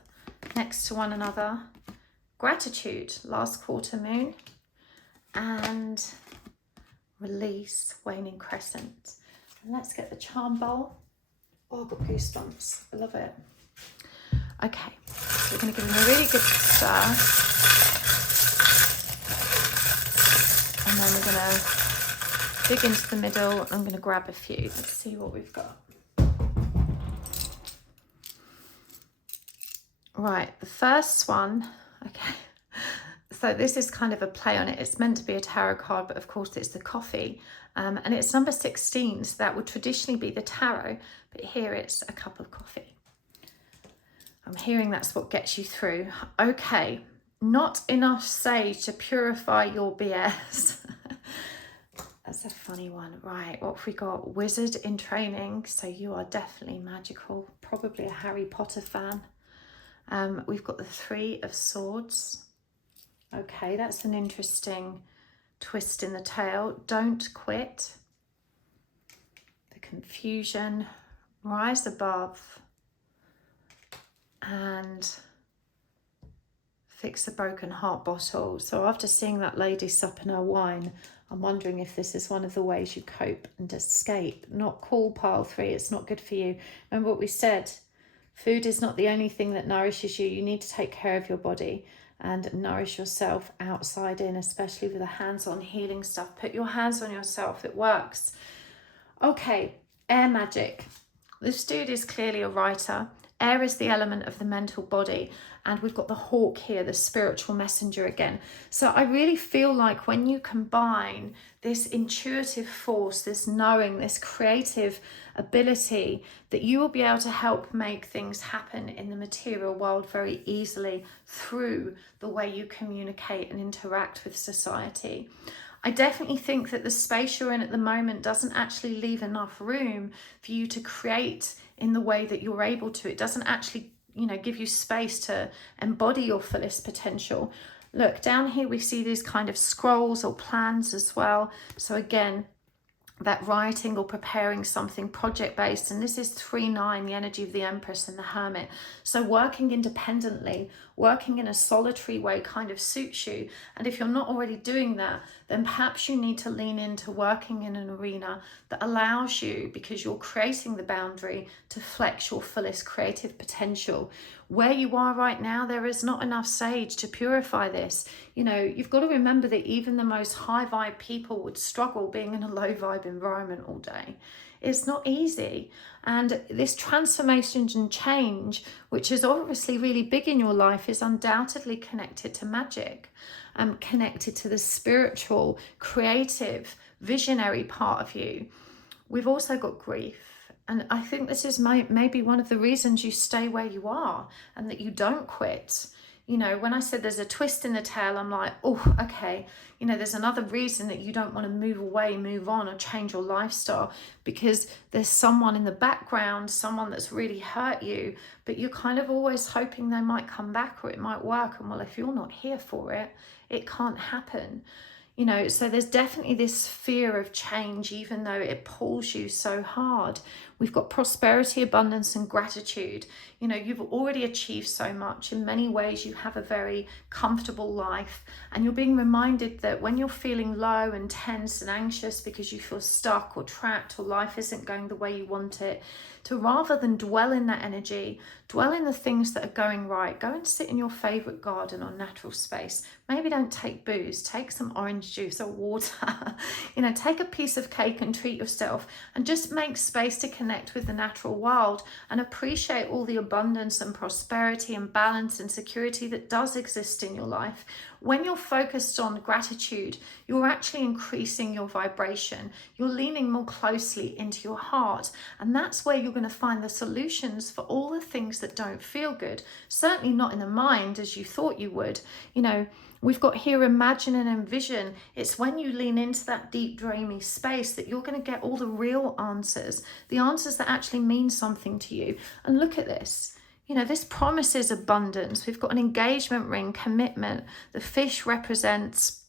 next to one another. Gratitude, last quarter moon. And release, waning crescent. And let's get the charm bowl. Oh, I've got goosebumps. I love it. Okay, so we're going to give them a really good stir. And then we're going to dig into the middle. I'm going to grab a few. Let's see what we've got. Right, the first one, okay. So this is kind of a play on it. It's meant to be a tarot card, but of course it's the coffee. And it's number 16, so that would traditionally be the tarot, but here it's a cup of coffee. I'm hearing that's what gets you through. Okay, not enough sage to purify your BS. That's a funny one. Right, what have we got? Wizard in training, so you are definitely magical, probably a Harry Potter fan. We've got the 3 of Swords. Okay, that's an interesting twist in the tale. Don't quit. The confusion. Rise above. And fix a broken heart bottle. So after seeing that lady supping her wine, I'm wondering if this is one of the ways you cope and escape. Not cool, pile 3. It's not good for you. Remember what we said. Food is not the only thing that nourishes you. You need to take care of your body and nourish yourself outside in, especially with the hands-on healing stuff. Put your hands on yourself. It works. Okay, air magic. This dude is clearly a writer, Air is the element of the mental body, and we've got the hawk here, the spiritual messenger again. So I really feel like when you combine this intuitive force, this knowing, this creative ability, that you will be able to help make things happen in the material world very easily through the way you communicate and interact with society. I definitely think that the space you're in at the moment doesn't actually leave enough room for you to create in the way that you're able to. It doesn't actually, give you space to embody your fullest potential. Look, down here we see these kind of scrolls or plans as well. So again, that writing or preparing something project-based, and this is 3-9, the energy of the Empress and the Hermit. So working independently, working in a solitary way kind of suits you. And if you're not already doing that, then perhaps you need to lean into working in an arena that allows you, because you're creating the boundary, to flex your fullest creative potential. Where you are right now, there is not enough sage to purify this. You've got to remember that even the most high vibe people would struggle being in a low vibe environment all day. It's not easy. And this transformation and change, which is obviously really big in your life, is undoubtedly connected to magic, connected to the spiritual, creative, visionary part of you. We've also got grief. And I think this is maybe one of the reasons you stay where you are and that you don't quit. When I said there's a twist in the tale, I'm like, oh, okay. There's another reason that you don't want to move away, move on, or change your lifestyle, because there's someone in the background, someone that's really hurt you, but you're kind of always hoping they might come back or it might work. And well, if you're not here for it, it can't happen. So there's definitely this fear of change, even though it pulls you so hard. We've got prosperity, abundance, and gratitude. You've already achieved so much. In many ways, you have a very comfortable life, and you're being reminded that when you're feeling low and tense and anxious because you feel stuck or trapped or life isn't going the way you want it, to rather than dwell in that energy, dwell in the things that are going right. Go and sit in your favorite garden or natural space. Maybe don't take booze, take some orange juice or water. Take a piece of cake and treat yourself, and just make space to connect with the natural world and appreciate all the abundance and prosperity and balance and security that does exist in your life. When you're focused on gratitude, you're actually increasing your vibration. You're leaning more closely into your heart, and that's where you're going to find the solutions for all the things that don't feel good. Certainly not in the mind as you thought you would. We've got here imagine and envision. It's when you lean into that deep, dreamy space that you're going to get all the real answers, the answers that actually mean something to you. And look at this. This promises abundance. We've got an engagement ring, commitment. The fish represents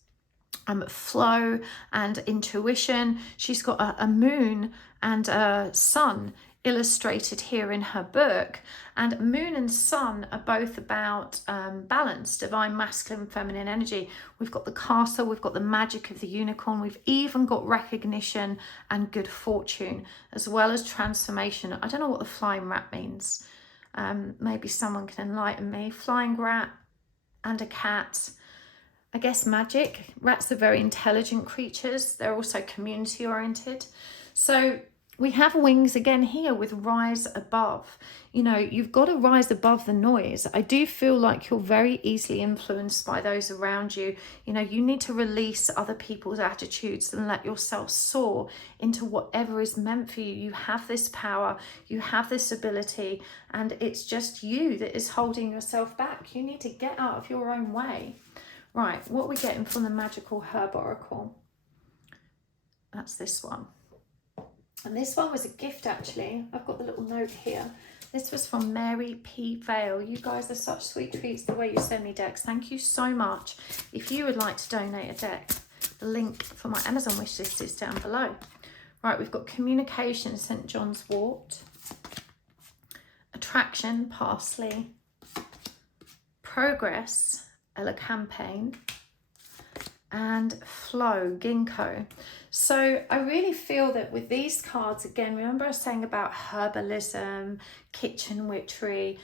flow and intuition. She's got a moon and a sun illustrated here in her book, and moon and sun are both about balance, divine masculine, feminine energy. We've got the castle, we've got the magic of the unicorn, we've even got recognition and good fortune, as well as transformation. I don't know what the flying rat means. Maybe someone can enlighten me. Flying rat and a cat. I guess magic. Rats are very intelligent creatures. They're also community oriented. So we have wings again here with rise above. You've got to rise above the noise. I do feel like you're very easily influenced by those around you. You need to release other people's attitudes and let yourself soar into whatever is meant for you. You have this power, you have this ability, and it's just you that is holding yourself back. You need to get out of your own way. Right, what are we getting from the Magical Herb Oracle? That's this one. And this one was a gift, actually. I've got the little note here. This was from Mary P. Vale. You guys are such sweet treats the way you send me decks. Thank you so much. If you would like to donate a deck, the link for my Amazon wishlist is down below. Right, we've got communication, St. John's wort. Attraction, parsley. Progress, elecampane. And flow, ginkgo. So I really feel that with these cards, again, remember I was saying about herbalism, kitchen witchery,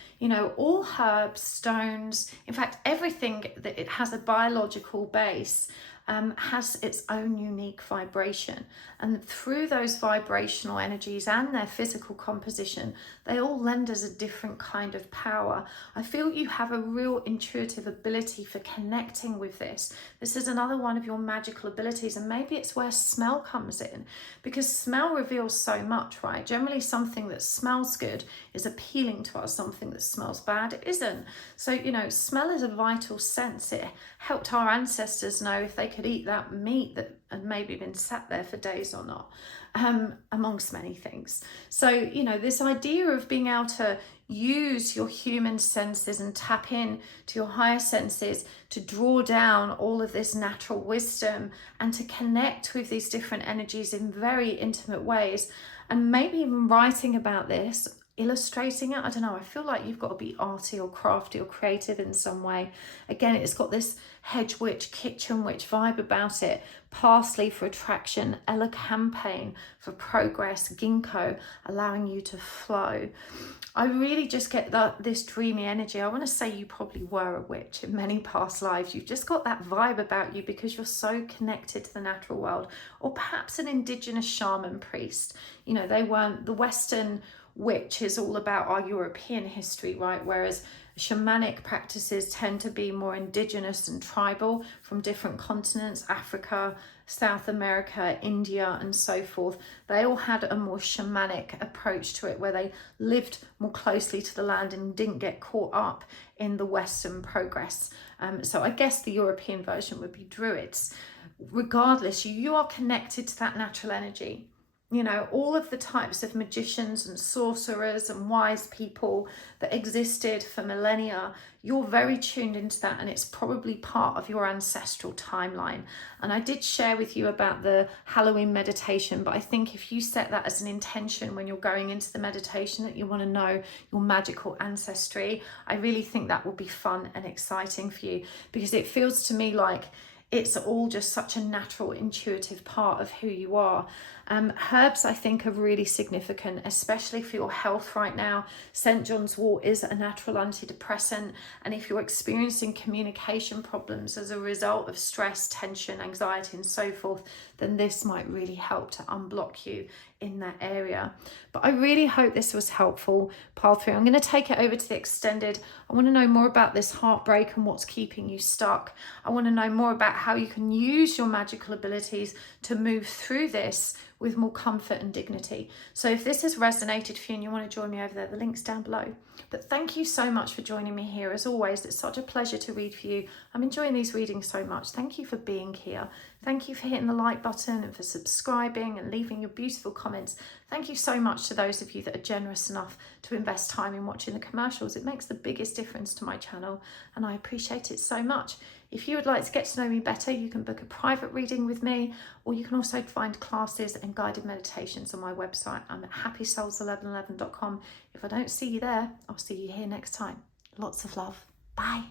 all herbs, stones, in fact, everything that it has a biological base has its own unique vibration. And through those vibrational energies and their physical composition, they all lend us a different kind of power. I feel you have a real intuitive ability for connecting with this. This is another one of your magical abilities, and maybe it's where smell comes in, because smell reveals so much, right? Generally, something that smells good is appealing to us. Something that smells bad isn't. So, smell is a vital sense. It helped our ancestors know if they could eat that meat that had maybe been sat there for days or not, amongst many things. So, this idea of being able to use your human senses and tap in to your higher senses to draw down all of this natural wisdom and to connect with these different energies in very intimate ways, and maybe even writing about this, illustrating it. I don't know, I feel like you've got to be arty or crafty or creative in some way. Again, it's got this hedge witch, kitchen witch vibe about it. Parsley for attraction, elecampane for progress, ginkgo allowing you to flow. I really just get this dreamy energy. I want to say you probably were a witch in many past lives. You've just got that vibe about you because you're so connected to the natural world, or perhaps an indigenous shaman priest. They weren't the Western witch is all about our European history, right? Whereas shamanic practices tend to be more indigenous and tribal from different continents, Africa, South America, India, and so forth. They all had a more shamanic approach to it, where they lived more closely to the land and didn't get caught up in the Western progress. So I guess the European version would be druids. Regardless, you are connected to that natural energy. All of the types of magicians and sorcerers and wise people that existed for millennia, you're very tuned into that, and it's probably part of your ancestral timeline. And I did share with you about the Halloween meditation, but I think if you set that as an intention when you're going into the meditation that you want to know your magical ancestry, I really think that will be fun and exciting for you, because it feels to me like it's all just such a natural, intuitive part of who you are. Herbs, I think, are really significant, especially for your health right now. St. John's wort is a natural antidepressant. And if you're experiencing communication problems as a result of stress, tension, anxiety, and so forth, then this might really help to unblock you in that area. But I really hope this was helpful, pile 3. I'm going to take it over to the extended. I want to know more about this heartbreak and what's keeping you stuck. I want to know more about how you can use your magical abilities to move through this with more comfort and dignity. So if this has resonated for you and you want to join me over there, the link's down below. But thank you so much for joining me here. As always, it's such a pleasure to read for you. I'm enjoying these readings so much. Thank you for being here. Thank you for hitting the like button and for subscribing and leaving your beautiful comments. Thank you so much to those of you that are generous enough to invest time in watching the commercials. It makes the biggest difference to my channel, and I appreciate it so much. If you would like to get to know me better, you can book a private reading with me, or you can also find classes and guided meditations on my website. I'm at happysouls1111.com. If I don't see you there, I'll see you here next time. Lots of love. Bye.